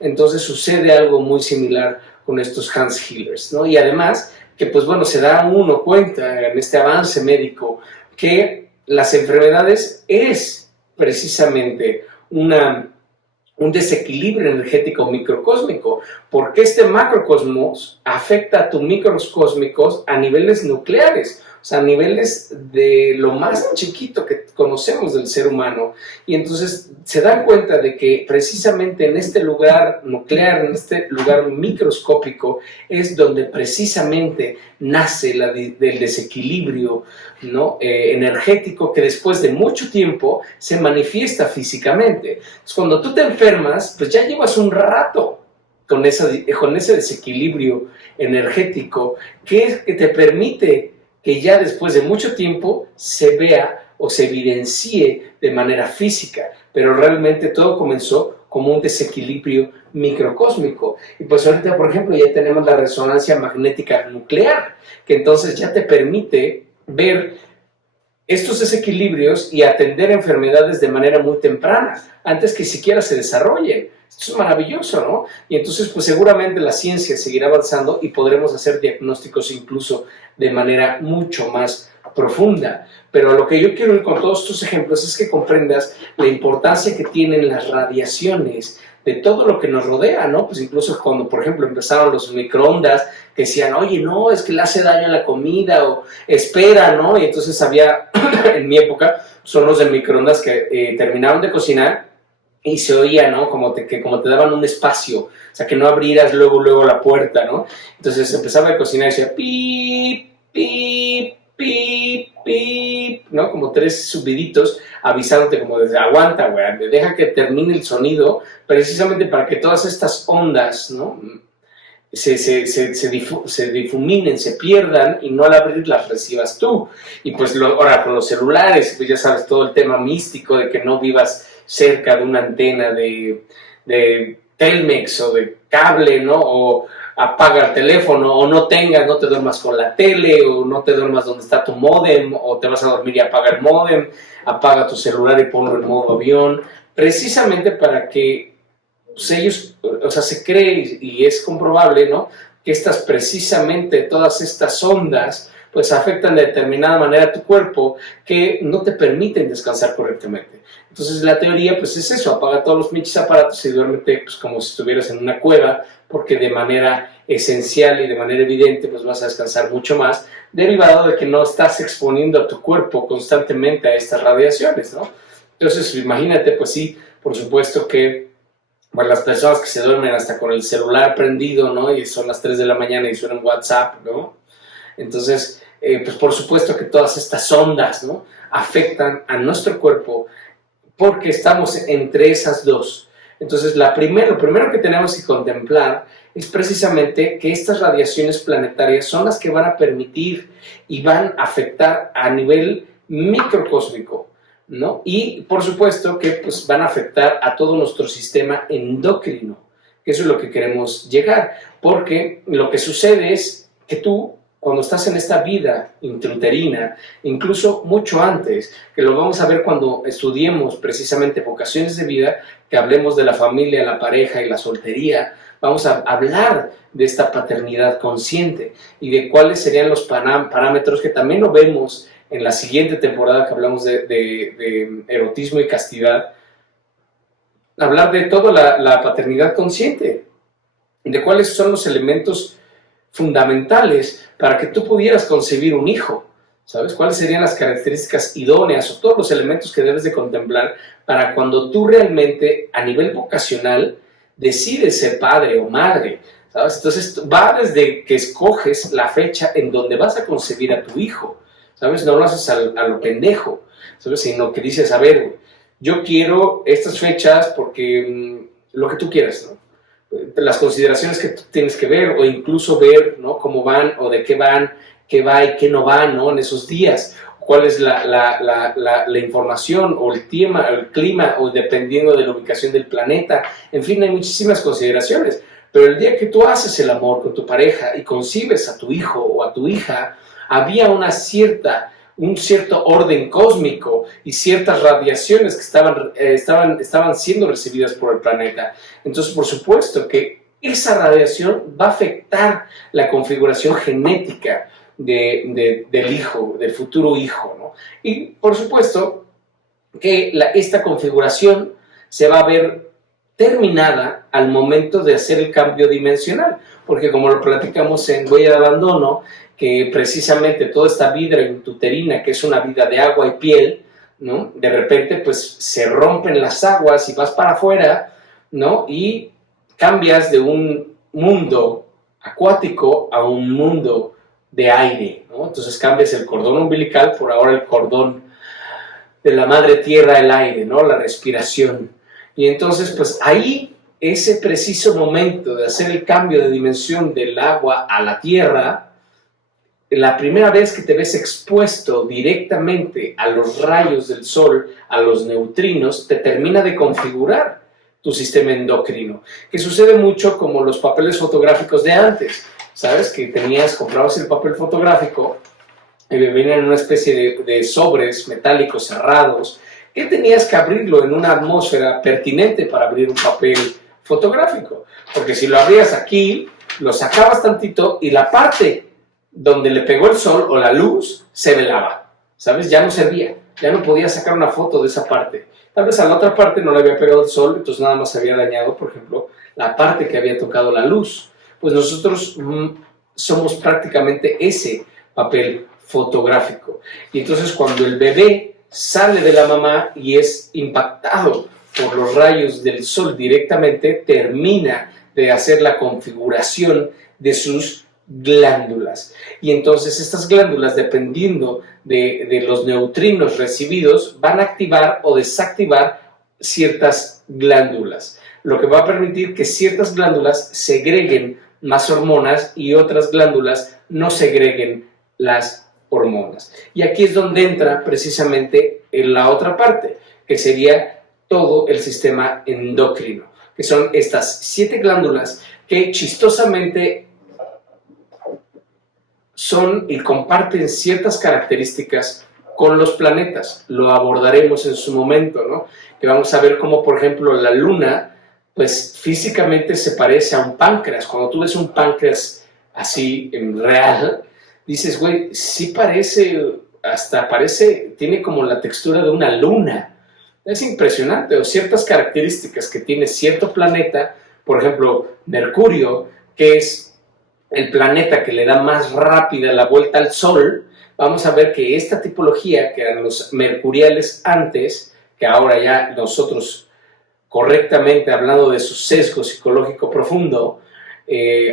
Entonces sucede algo muy similar con estos hand healers, ¿no? Y además que pues bueno, se da uno cuenta en este avance médico que las enfermedades es precisamente un desequilibrio energético microcósmico, porque este macrocosmos afecta a tu microcósmicos a niveles nucleares, o sea, a niveles de lo más chiquito que conocemos del ser humano. Y entonces se dan cuenta de que precisamente en este lugar nuclear, en este lugar microscópico, es donde precisamente nace del desequilibrio, ¿no? Energético que después de mucho tiempo se manifiesta físicamente. Entonces, cuando tú te enfermas, pues ya llevas un rato con ese desequilibrio energético que te permite que ya después de mucho tiempo se vea o se evidencie de manera física, pero realmente todo comenzó como un desequilibrio microcósmico. Y pues ahorita, por ejemplo, ya tenemos la resonancia magnética nuclear, que entonces ya te permite ver estos desequilibrios y atender enfermedades de manera muy temprana, antes que siquiera se desarrollen. Esto es maravilloso, ¿no? Y entonces, pues seguramente la ciencia seguirá avanzando y podremos hacer diagnósticos incluso de manera mucho más profunda. Pero lo que yo quiero ir con todos estos ejemplos es que comprendas la importancia que tienen las radiaciones de todo lo que nos rodea, ¿no? Pues incluso cuando, por ejemplo, empezaron los microondas, que decían, oye, no, es que le hace daño a la comida, o espera, ¿no? Y entonces había, en mi época, son los de microondas que terminaron de cocinar y se oía, ¿no? Como te daban un espacio, o sea, que no abrieras luego la puerta, ¿no? Entonces empezaba a cocinar y decía, pip, pip, pip, pip, ¿no? Como 3 subiditos avisándote como desde aguanta, güey, deja que termine el sonido, precisamente para que todas estas ondas, ¿no? Se difuminen, se pierdan y no al abrir las recibas tú. Y pues ahora con los celulares, pues ya sabes todo el tema místico de que no vivas cerca de una antena de Telmex o de cable, ¿no? O apaga el teléfono, o no te duermas con la tele, o no te duermas donde está tu módem, o te vas a dormir y apaga el módem, apaga tu celular y ponlo en modo avión, precisamente para que pues ellos, o sea, se cree y es comprobable, ¿no? Que precisamente todas estas ondas, pues afectan de determinada manera a tu cuerpo que no te permiten descansar correctamente. Entonces la teoría, pues es eso, apaga todos los pinches aparatos y duérmete pues como si estuvieras en una cueva, porque de manera esencial y de manera evidente, pues vas a descansar mucho más, derivado de que no estás exponiendo a tu cuerpo constantemente a estas radiaciones, ¿no? Entonces, imagínate, pues sí, por supuesto que bueno, las personas que se duermen hasta con el celular prendido, ¿no? Y son las 3 de la mañana y suenan WhatsApp, ¿no? Entonces, pues por supuesto que todas estas ondas, ¿no? Afectan a nuestro cuerpo porque estamos entre esas dos. Entonces, lo primero que tenemos que contemplar es precisamente que estas radiaciones planetarias son las que van a permitir y van a afectar a nivel microcósmico, ¿no? Y por supuesto que pues, van a afectar a todo nuestro sistema endocrino, que eso es lo que queremos llegar, porque lo que sucede es que tú, cuando estás en esta vida intrauterina, incluso mucho antes, que lo vamos a ver cuando estudiemos precisamente vocaciones de vida, que hablemos de la familia, la pareja y la soltería, vamos a hablar de esta paternidad consciente y de cuáles serían los parámetros que también lo vemos en la siguiente temporada que hablamos de erotismo y castidad, hablar de toda la paternidad consciente, de cuáles son los elementos fundamentales para que tú pudieras concebir un hijo, ¿sabes? ¿Cuáles serían las características idóneas o todos los elementos que debes de contemplar para cuando tú realmente a nivel vocacional decides ser padre o madre, ¿sabes? Entonces va desde que escoges la fecha en donde vas a concebir a tu hijo, ¿sabes? No lo haces a lo pendejo, ¿sabes? Sino que dices, a ver, yo quiero estas fechas porque lo que tú quieras, ¿no? Las consideraciones que tú tienes que ver o incluso ver, ¿no? Cómo van o de qué van, qué va y qué no va, ¿no? En esos días, cuál es la información o el clima o dependiendo de la ubicación del planeta, en fin, hay muchísimas consideraciones, pero el día que tú haces el amor con tu pareja y concibes a tu hijo o a tu hija, había un cierto orden cósmico y ciertas radiaciones que estaban siendo recibidas por el planeta. Entonces, por supuesto que esa radiación va a afectar la configuración genética del hijo, del futuro hijo, ¿no? Y, por supuesto, que esta configuración se va a ver terminada al momento de hacer el cambio dimensional, porque como lo platicamos en Huella de Abandono, que precisamente toda esta vida intrauterina, que es una vida de agua y piel, ¿no? De repente pues se rompen las aguas y vas para afuera, ¿no? Y cambias de un mundo acuático a un mundo de aire, ¿no? Entonces cambias el cordón umbilical por ahora el cordón de la madre tierra, el aire, ¿no? La respiración. Y entonces pues ahí ese preciso momento de hacer el cambio de dimensión del agua a la tierra, la primera vez que te ves expuesto directamente a los rayos del sol, a los neutrinos, te termina de configurar tu sistema endocrino, que sucede mucho como los papeles fotográficos de antes, ¿sabes? Que comprabas el papel fotográfico y venían en una especie de sobres metálicos cerrados, que tenías que abrirlo en una atmósfera pertinente para abrir un papel fotográfico, porque si lo abrías aquí, lo sacabas tantito y la parte donde le pegó el sol o la luz se velaba, ¿sabes? Ya no servía, ya no podía sacar una foto de esa parte. Tal vez a la otra parte no le había pegado el sol, entonces nada más se había dañado, por ejemplo, la parte que había tocado la luz. Pues nosotros somos prácticamente ese papel fotográfico. Y entonces cuando el bebé sale de la mamá y es impactado por los rayos del sol directamente, termina de hacer la configuración de sus glándulas. Y entonces estas glándulas, dependiendo de los neutrinos recibidos, van a activar o desactivar ciertas glándulas, lo que va a permitir que ciertas glándulas segreguen más hormonas y otras glándulas no segreguen las hormonas. Y aquí es donde entra precisamente en la otra parte, que sería todo el sistema endocrino, que son estas 7 glándulas que chistosamente son y comparten ciertas características con los planetas. Lo abordaremos en su momento, ¿no? Que vamos a ver cómo, por ejemplo, la luna, pues físicamente se parece a un páncreas. Cuando tú ves un páncreas así en real, dices, güey, sí parece, hasta parece, tiene como la textura de una luna. Es impresionante. O ciertas características que tiene cierto planeta, por ejemplo, Mercurio, que es el planeta que le da más rápida la vuelta al Sol, vamos a ver que esta tipología, que eran los mercuriales antes, que ahora ya nosotros, correctamente hablando de su sesgo psicológico profundo,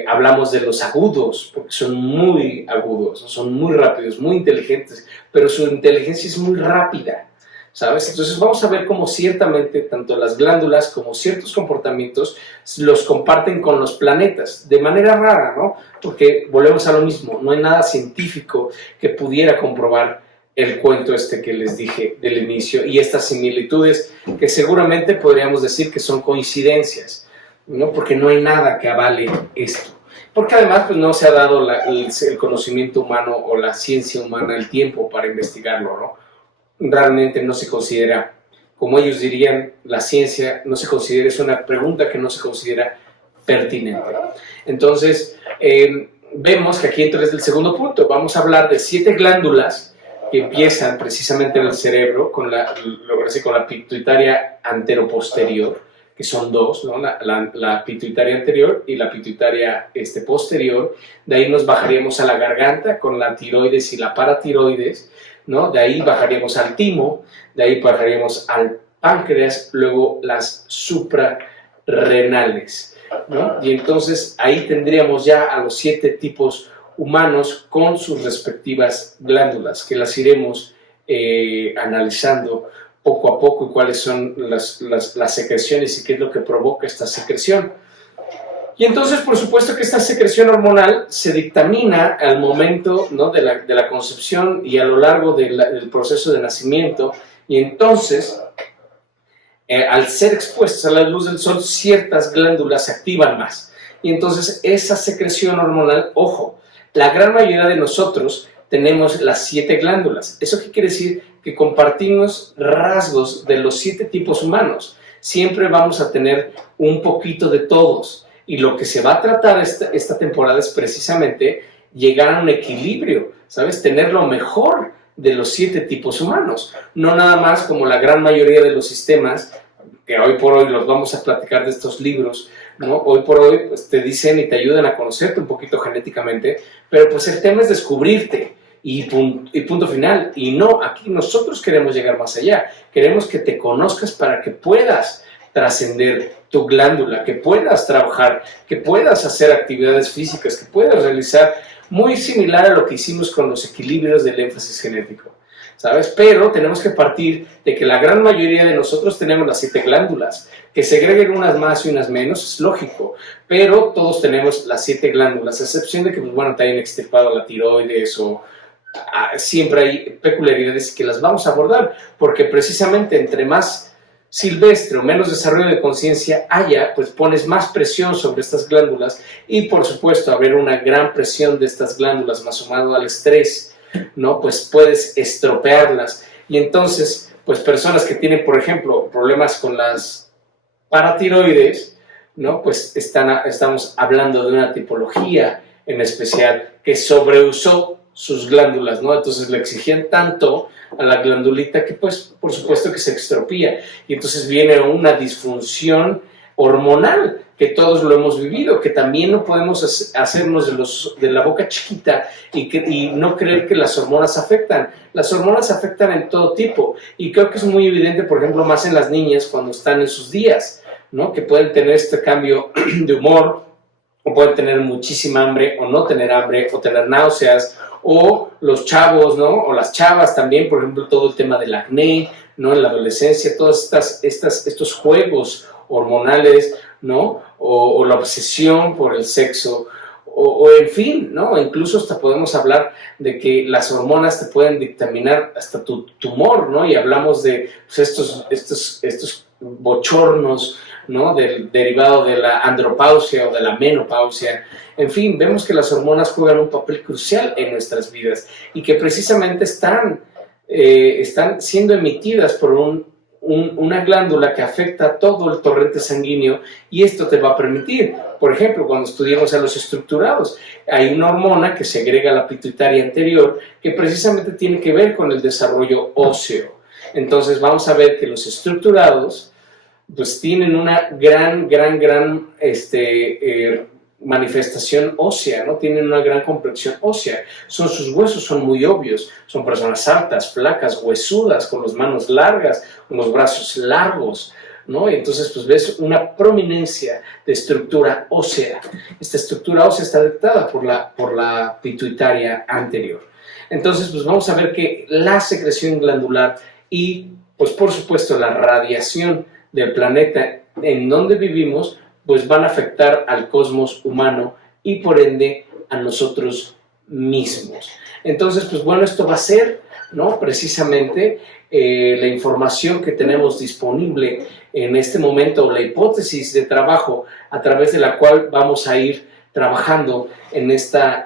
hablamos de los agudos, porque son muy agudos, son muy rápidos, muy inteligentes, pero su inteligencia es muy rápida, ¿sabes? Entonces vamos a ver cómo ciertamente tanto las glándulas como ciertos comportamientos los comparten con los planetas, de manera rara, ¿no? Porque volvemos a lo mismo, no hay nada científico que pudiera comprobar el cuento este que les dije del inicio y estas similitudes que seguramente podríamos decir que son coincidencias, ¿no? Porque no hay nada que avale esto. Porque además pues, no se ha dado el conocimiento humano o la ciencia humana el tiempo para investigarlo, ¿no? Realmente no se considera, como ellos dirían, la ciencia no se considera, es una pregunta que no se considera pertinente. Entonces, vemos que aquí entonces el segundo punto, vamos a hablar de 7 glándulas que empiezan precisamente en el cerebro con la pituitaria anteroposterior, que son 2, ¿no? la pituitaria anterior y la pituitaria posterior. De ahí nos bajaríamos a la garganta con la tiroides y la paratiroides, ¿no? De ahí bajaríamos al timo, de ahí bajaríamos al páncreas, luego las suprarrenales, ¿no? Y entonces ahí tendríamos ya a los 7 tipos humanos con sus respectivas glándulas, que las iremos analizando poco a poco y cuáles son las secreciones y qué es lo que provoca esta secreción. Y entonces, por supuesto que esta secreción hormonal se dictamina al momento, ¿no? de la concepción y a lo largo del proceso de nacimiento, y entonces, al ser expuestas a la luz del sol, ciertas glándulas se activan más. Y entonces esa secreción hormonal, ojo, la gran mayoría de nosotros tenemos las 7 glándulas. ¿Eso qué quiere decir? Que compartimos rasgos de los 7 tipos humanos. Siempre vamos a tener un poquito de todos. Y lo que se va a tratar esta temporada es precisamente llegar a un equilibrio, ¿sabes? Tener lo mejor de los 7 tipos humanos. No nada más como la gran mayoría de los sistemas, que hoy por hoy los vamos a platicar de estos libros, ¿no? Hoy por hoy pues, te dicen y te ayudan a conocerte un poquito genéticamente, pero pues el tema es descubrirte y punto final. Y no, aquí nosotros queremos llegar más allá. Queremos que te conozcas para que puedas trascender tu glándula, que puedas trabajar, que puedas hacer actividades físicas, que puedas realizar muy similar a lo que hicimos con los equilibrios del énfasis genético, ¿sabes? Pero tenemos que partir de que la gran mayoría de nosotros tenemos las 7 glándulas, que segreguen unas más y unas menos, es lógico, pero todos tenemos las 7 glándulas, a excepción de que, pues bueno, te hayan extirpado la tiroides o siempre hay peculiaridades que las vamos a abordar, porque precisamente entre más silvestre o menos desarrollo de conciencia haya, pues pones más presión sobre estas glándulas y por supuesto haber una gran presión de estas glándulas más sumado al estrés, ¿no? Pues puedes estropearlas y entonces, pues personas que tienen, por ejemplo, problemas con las paratiroides, ¿no? Pues estamos hablando de una tipología en especial que sobreusó sus glándulas, ¿no? Entonces le exigían tanto a la glandulita que pues por supuesto que se estropía y entonces viene una disfunción hormonal que todos lo hemos vivido, que también no podemos hacernos de la boca chiquita y no creer que las hormonas afectan. Las hormonas afectan en todo tipo y creo que es muy evidente, por ejemplo, más en las niñas cuando están en sus días, ¿no? Que pueden tener este cambio de humor o pueden tener muchísima hambre, o no tener hambre, o tener náuseas, o los chavos, ¿no? O las chavas también, por ejemplo, todo el tema del acné, ¿no? En la adolescencia, todos estos juegos hormonales, ¿no? O la obsesión por el sexo, o en fin, ¿no? Incluso hasta podemos hablar de que las hormonas te pueden dictaminar hasta tu tumor, ¿no? Y hablamos de pues, estos bochornos, ¿no? Derivado de la andropausia o de la menopausia. En fin, vemos que las hormonas juegan un papel crucial en nuestras vidas y que precisamente están siendo emitidas por una glándula que afecta todo el torrente sanguíneo, y esto te va a permitir, por ejemplo, cuando estudiamos a los estructurados, hay una hormona que segrega la pituitaria anterior que precisamente tiene que ver con el desarrollo óseo. Entonces vamos a ver que los estructurados pues tienen una gran manifestación ósea, ¿no? Tienen una gran complexión ósea. Sus huesos son muy obvios. Son personas altas, flacas, huesudas, con las manos largas, con los brazos largos, ¿no? Y entonces, pues ves una prominencia de estructura ósea. Esta estructura ósea está dictada por la pituitaria anterior. Entonces, pues vamos a ver que la secreción glandular y, pues por supuesto, la radiación del planeta en donde vivimos, pues van a afectar al cosmos humano y por ende a nosotros mismos. Entonces, pues bueno, esto va a ser, ¿no? Precisamente la información que tenemos disponible en este momento, la hipótesis de trabajo a través de la cual vamos a ir trabajando en esta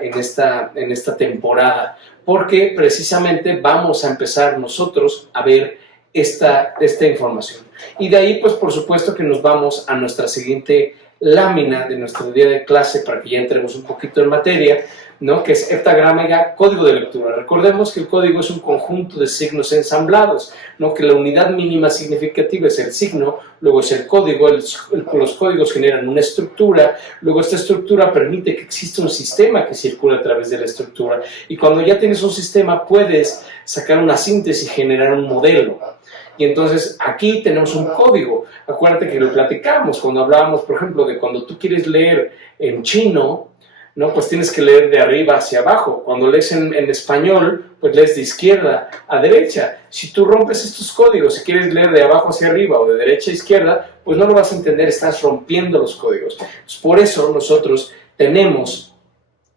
temporada, porque precisamente vamos a empezar nosotros a ver esta información. Y de ahí, pues por supuesto que nos vamos a nuestra siguiente lámina de nuestro día de clase para que ya entremos un poquito en materia, ¿no? Que es heptagrama, código de lectura. Recordemos que el código es un conjunto de signos ensamblados, ¿no? Que la unidad mínima significativa es el signo, luego es el código, los códigos generan una estructura, luego esta estructura permite que exista un sistema que circula a través de la estructura, y cuando ya tienes un sistema puedes sacar una síntesis y generar un modelo. Y entonces aquí tenemos un código. Acuérdate que lo platicamos cuando hablábamos, por ejemplo, de cuando tú quieres leer en chino, ¿no? Pues tienes que leer de arriba hacia abajo. Cuando lees en español, pues lees de izquierda a derecha. Si tú rompes estos códigos, si quieres leer de abajo hacia arriba o de derecha a izquierda, pues no lo vas a entender, estás rompiendo los códigos. Pues por eso nosotros tenemos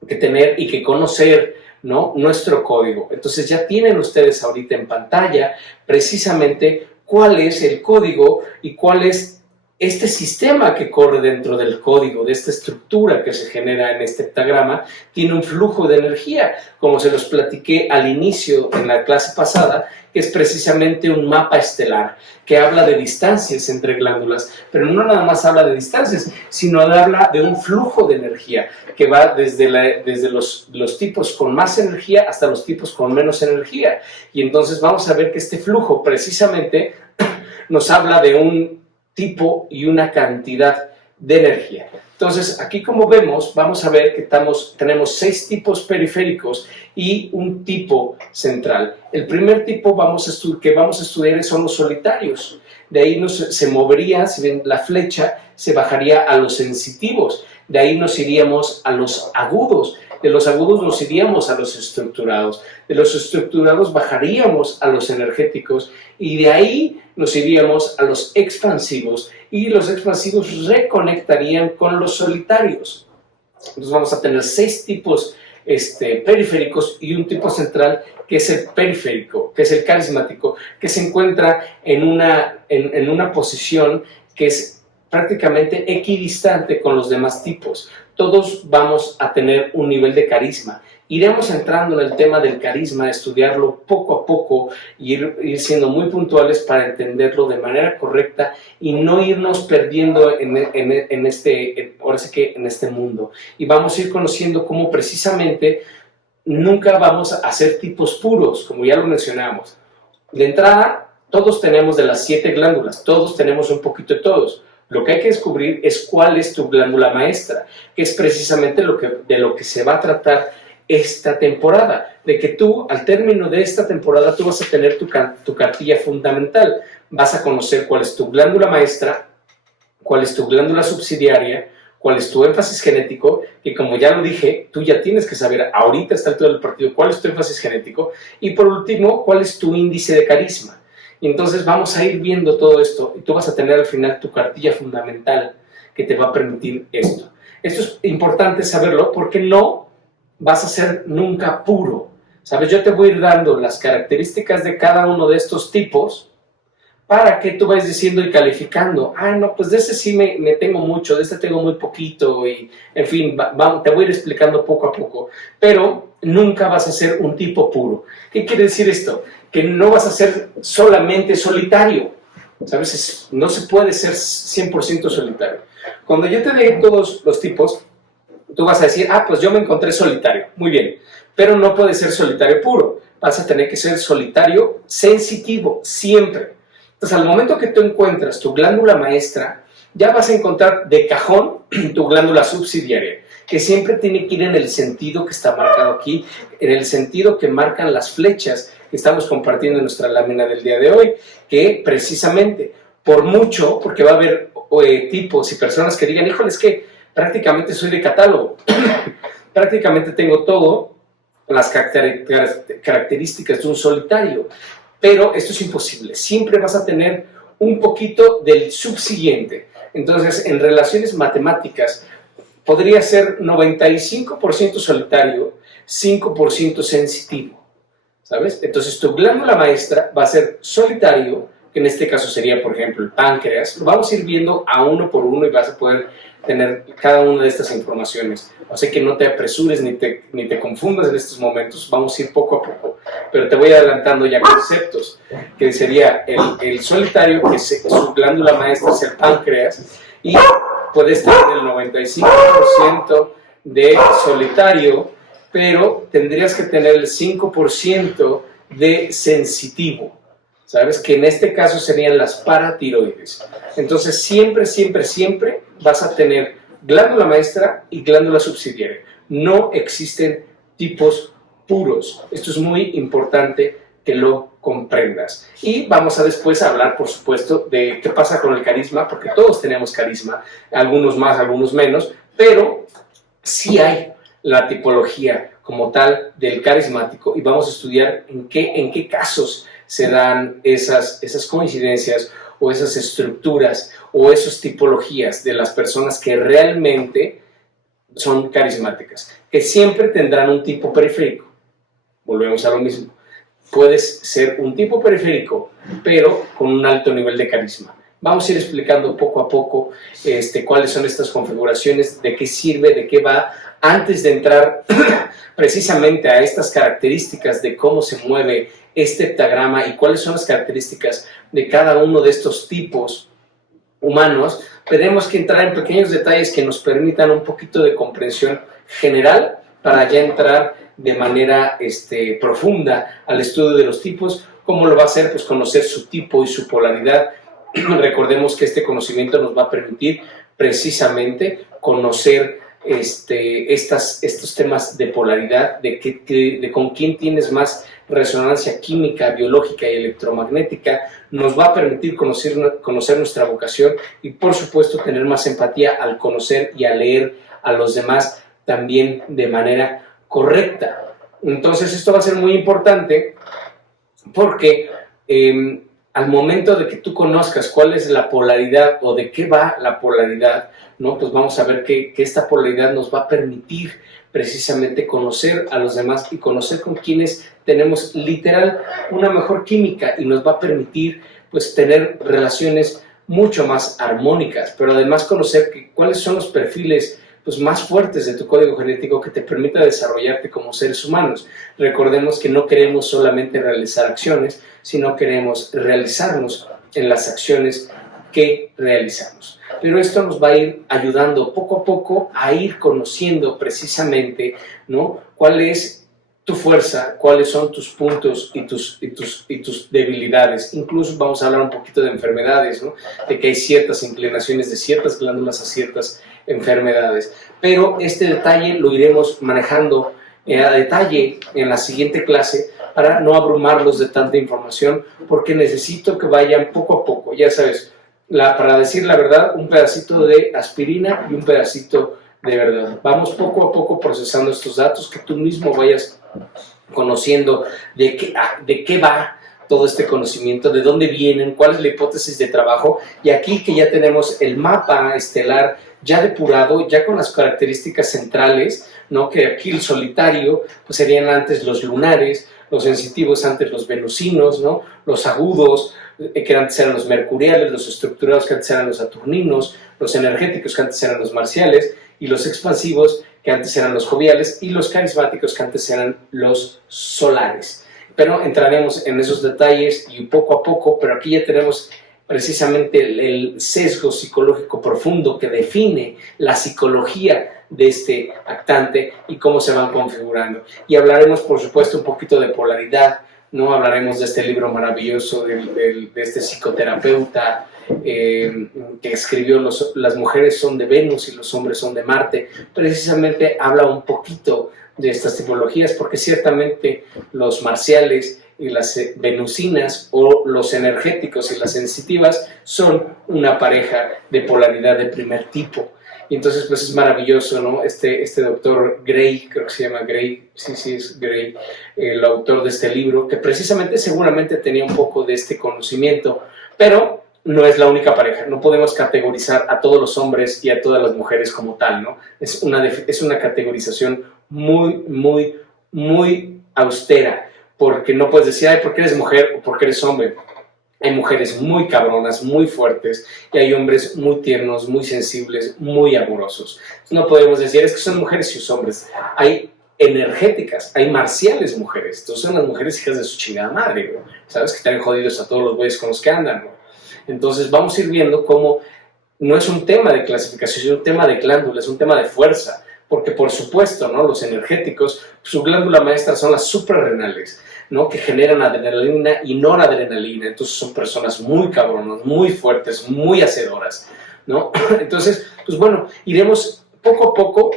que tener y que conocer, ¿no? Nuestro código. Entonces ya tienen ustedes ahorita en pantalla precisamente cuál es el código y cuál es este sistema que corre dentro del código, de esta estructura que se genera en este heptagrama. Tiene un flujo de energía, como se los platiqué al inicio en la clase pasada, que es precisamente un mapa estelar, que habla de distancias entre glándulas, pero no nada más habla de distancias, sino habla de un flujo de energía, que va desde los tipos con más energía hasta los tipos con menos energía. Y entonces vamos a ver que este flujo precisamente nos habla de un tipo y una cantidad de energía. Entonces, aquí como vemos, vamos a ver que tenemos 6 tipos periféricos y un tipo central. El primer tipo que vamos a estudiar son los solitarios. De ahí se movería, si ven la flecha, se bajaría a los sensitivos. De ahí nos iríamos a los agudos. De los agudos nos iríamos a los estructurados. De los estructurados bajaríamos a los energéticos y de ahí nos iríamos a los expansivos, y los expansivos reconectarían con los solitarios. Entonces vamos a tener 6 tipos periféricos y un tipo central que es el periférico, que es el carismático, que se encuentra en una posición que es prácticamente equidistante con los demás tipos. Todos vamos a tener un nivel de carisma. Iremos entrando en el tema del carisma, estudiarlo poco a poco y ir siendo muy puntuales para entenderlo de manera correcta y no irnos perdiendo en este mundo. Y vamos a ir conociendo cómo precisamente nunca vamos a hacer tipos puros, como ya lo mencionamos. De entrada, todos tenemos de las 7 glándulas, todos tenemos un poquito de todos. Lo que hay que descubrir es cuál es tu glándula maestra, que es precisamente de lo que se va a tratar esta temporada, de que tú al término de esta temporada tú vas a tener tu cartilla fundamental, vas a conocer cuál es tu glándula maestra, cuál es tu glándula subsidiaria, cuál es tu énfasis genético, que como ya lo dije, tú ya tienes que saber ahorita a esta altura del partido cuál es tu énfasis genético, y por último, cuál es tu índice de carisma. Y entonces vamos a ir viendo todo esto y tú vas a tener al final tu cartilla fundamental que te va a permitir esto. Esto es importante saberlo porque no vas a ser nunca puro. ¿Sabes? Yo te voy a ir dando las características de cada uno de estos tipos para que tú vayas diciendo y calificando. Ah, no, pues de ese sí me tengo mucho, de este tengo muy poquito, y en fin, te voy a ir explicando poco a poco. Pero nunca vas a ser un tipo puro. ¿Qué quiere decir esto? Que no vas a ser solamente solitario. ¿Sabes? No se puede ser 100% solitario. Cuando yo te dé todos los tipos, tú vas a decir, ah, pues yo me encontré solitario. Muy bien. Pero no puede ser solitario puro. Vas a tener que ser solitario sensitivo, siempre. Entonces, al momento que tú encuentras tu glándula maestra, ya vas a encontrar de cajón tu glándula subsidiaria, que siempre tiene que ir en el sentido que está marcado aquí, en el sentido que marcan las flechas que estamos compartiendo en nuestra lámina del día de hoy, que precisamente, por mucho, porque va a haber tipos y personas que digan, híjole, es que prácticamente soy de catálogo, prácticamente tengo todo, las características de un solitario, pero esto es imposible. Siempre vas a tener un poquito del subsiguiente. Entonces, en relaciones matemáticas, podría ser 95% solitario, 5% sensitivo, ¿sabes? Entonces, tu glándula maestra va a ser solitario, que en este caso sería, por ejemplo, el páncreas. Lo vamos a ir viendo a uno por uno y vas a poder tener cada una de estas informaciones. Así que no te apresures ni te confundas en estos momentos, vamos a ir poco a poco. Pero te voy adelantando ya conceptos, que sería el solitario, que su glándula maestra es el páncreas, y puedes tener el 95% de solitario, pero tendrías que tener el 5% de sensitivo. ¿Sabes? Que en este caso serían las paratiroides. Entonces, siempre, siempre, siempre vas a tener glándula maestra y glándula subsidiaria. No existen tipos puros. Esto es muy importante que lo comprendas. Y vamos a después hablar, por supuesto, de qué pasa con el carisma, porque todos tenemos carisma, algunos más, algunos menos, pero sí hay la tipología como tal del carismático, y vamos a estudiar en qué casos se dan esas coincidencias o esas estructuras o esas tipologías de las personas que realmente son carismáticas, que siempre tendrán un tipo periférico. Volvemos a lo mismo. Puedes ser un tipo periférico, pero con un alto nivel de carisma. Vamos a ir explicando poco a poco cuáles son estas configuraciones, de qué sirve, de qué va, antes de entrar precisamente a estas características de cómo se mueve este heptagrama y cuáles son las características de cada uno de estos tipos humanos. Tenemos que entrar en pequeños detalles que nos permitan un poquito de comprensión general para ya entrar de manera profunda al estudio de los tipos. ¿Cómo lo va a hacer? Pues conocer su tipo y su polaridad. Recordemos que este conocimiento nos va a permitir precisamente conocer estos temas de polaridad, de con quién tienes más resonancia química, biológica y electromagnética. Nos va a permitir conocer nuestra vocación y, por supuesto, tener más empatía al conocer y a leer a los demás también de manera correcta. Entonces, esto va a ser muy importante porque al momento de que tú conozcas cuál es la polaridad o de qué va la polaridad, ¿no? Pues vamos a ver que esta polaridad nos va a permitir precisamente conocer a los demás y conocer con quienes tenemos literal una mejor química, y nos va a permitir pues tener relaciones mucho más armónicas, pero además conocer cuáles son los perfiles pues más fuertes de tu código genético que te permita desarrollarte como seres humanos. Recordemos que no queremos solamente realizar acciones, sino queremos realizarnos en las acciones que realizamos. Pero esto nos va a ir ayudando poco a poco a ir conociendo precisamente, ¿no?, cuál es tu fuerza, cuáles son tus puntos y tus debilidades. Incluso vamos a hablar un poquito de enfermedades, ¿no?, de que hay ciertas inclinaciones de ciertas glándulas a ciertas enfermedades. Pero este detalle lo iremos manejando a detalle en la siguiente clase para no abrumarlos de tanta información, porque necesito que vayan poco a poco. Ya sabes, para decir la verdad, un pedacito de aspirina y un pedacito de verdad. Vamos poco a poco procesando estos datos, que tú mismo vayas conociendo de qué va todo este conocimiento, de dónde vienen, cuál es la hipótesis de trabajo, y aquí que ya tenemos el mapa estelar ya depurado, ya con las características centrales, ¿no? Que aquí el solitario, pues serían antes los lunares, los sensitivos antes los venusinos, ¿no? Los agudos, que antes eran los mercuriales, los estructurados que antes eran los saturninos, los energéticos que antes eran los marciales, y los expansivos que antes eran los joviales, y los carismáticos que antes eran los solares. Pero entraremos en esos detalles y poco a poco, pero aquí ya tenemos precisamente el sesgo psicológico profundo que define la psicología de este actante y cómo se van configurando. Y hablaremos, por supuesto, un poquito de polaridad, ¿no? Hablaremos de este libro maravilloso de este psicoterapeuta que escribió Las mujeres son de Venus y los hombres son de Marte. Precisamente habla un poquito de estas tipologías, porque ciertamente los marciales y las venusinas, o los energéticos y las sensitivas, son una pareja de polaridad de primer tipo. Y entonces pues es maravilloso, ¿no? Este doctor Gray, creo que se llama Gray, sí es Gray, el autor de este libro, que precisamente seguramente tenía un poco de este conocimiento, pero no es la única pareja. No podemos categorizar a todos los hombres y a todas las mujeres como tal, ¿no? Es una categorización muy austera, porque no puedes decir, ay, ¿por qué eres mujer o por qué eres hombre? Hay mujeres muy cabronas, muy fuertes, y hay hombres muy tiernos, muy sensibles, muy amorosos. No podemos decir, es que son mujeres y son hombres. Hay energéticas, hay marciales mujeres. Entonces son las mujeres hijas de su chingada madre, güey. ¿Sabes? Que están jodidos a todos los güeyes con los que andan, güey. Entonces vamos a ir viendo cómo no es un tema de clasificación, es un tema de glándula, es un tema de fuerza. Porque por supuesto, ¿no? Los energéticos, su glándula maestra son las suprarrenales, ¿no? Que generan adrenalina y noradrenalina. Entonces son personas muy cabronas, muy fuertes, muy hacedoras, ¿no? Entonces, pues bueno, iremos poco a poco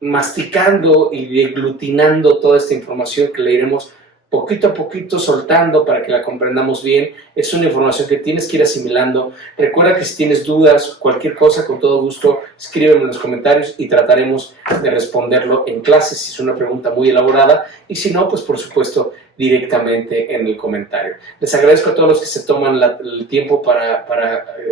masticando y deglutinando toda esta información que le iremos poquito a poquito soltando para que la comprendamos bien. Es una información que tienes que ir asimilando. Recuerda que si tienes dudas, cualquier cosa, con todo gusto, escríbeme en los comentarios y trataremos de responderlo en clase si es una pregunta muy elaborada, y si no, pues por supuesto directamente en el comentario. Les agradezco a todos los que se toman el tiempo para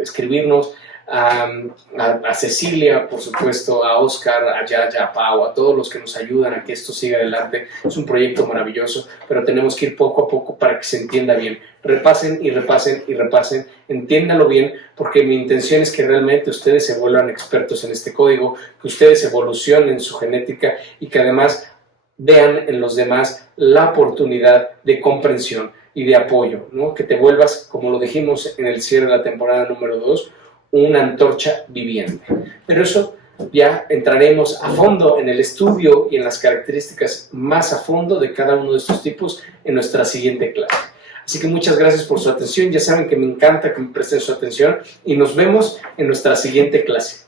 escribirnos, a Cecilia, por supuesto, a Oscar, a Yaya, a Pau, a todos los que nos ayudan a que esto siga adelante. Es un proyecto maravilloso, pero tenemos que ir poco a poco para que se entienda bien. Repasen y repasen y repasen, entiéndanlo bien, porque mi intención es que realmente ustedes se vuelvan expertos en este código, que ustedes evolucionen su genética y que además vean en los demás la oportunidad de comprensión y de apoyo, ¿no? Que te vuelvas, como lo dijimos en el cierre de la temporada número 2, una antorcha viviente. Pero eso ya entraremos a fondo en el estudio y en las características más a fondo de cada uno de estos tipos en nuestra siguiente clase. Así que muchas gracias por su atención. Ya saben que me encanta que me presten su atención y nos vemos en nuestra siguiente clase.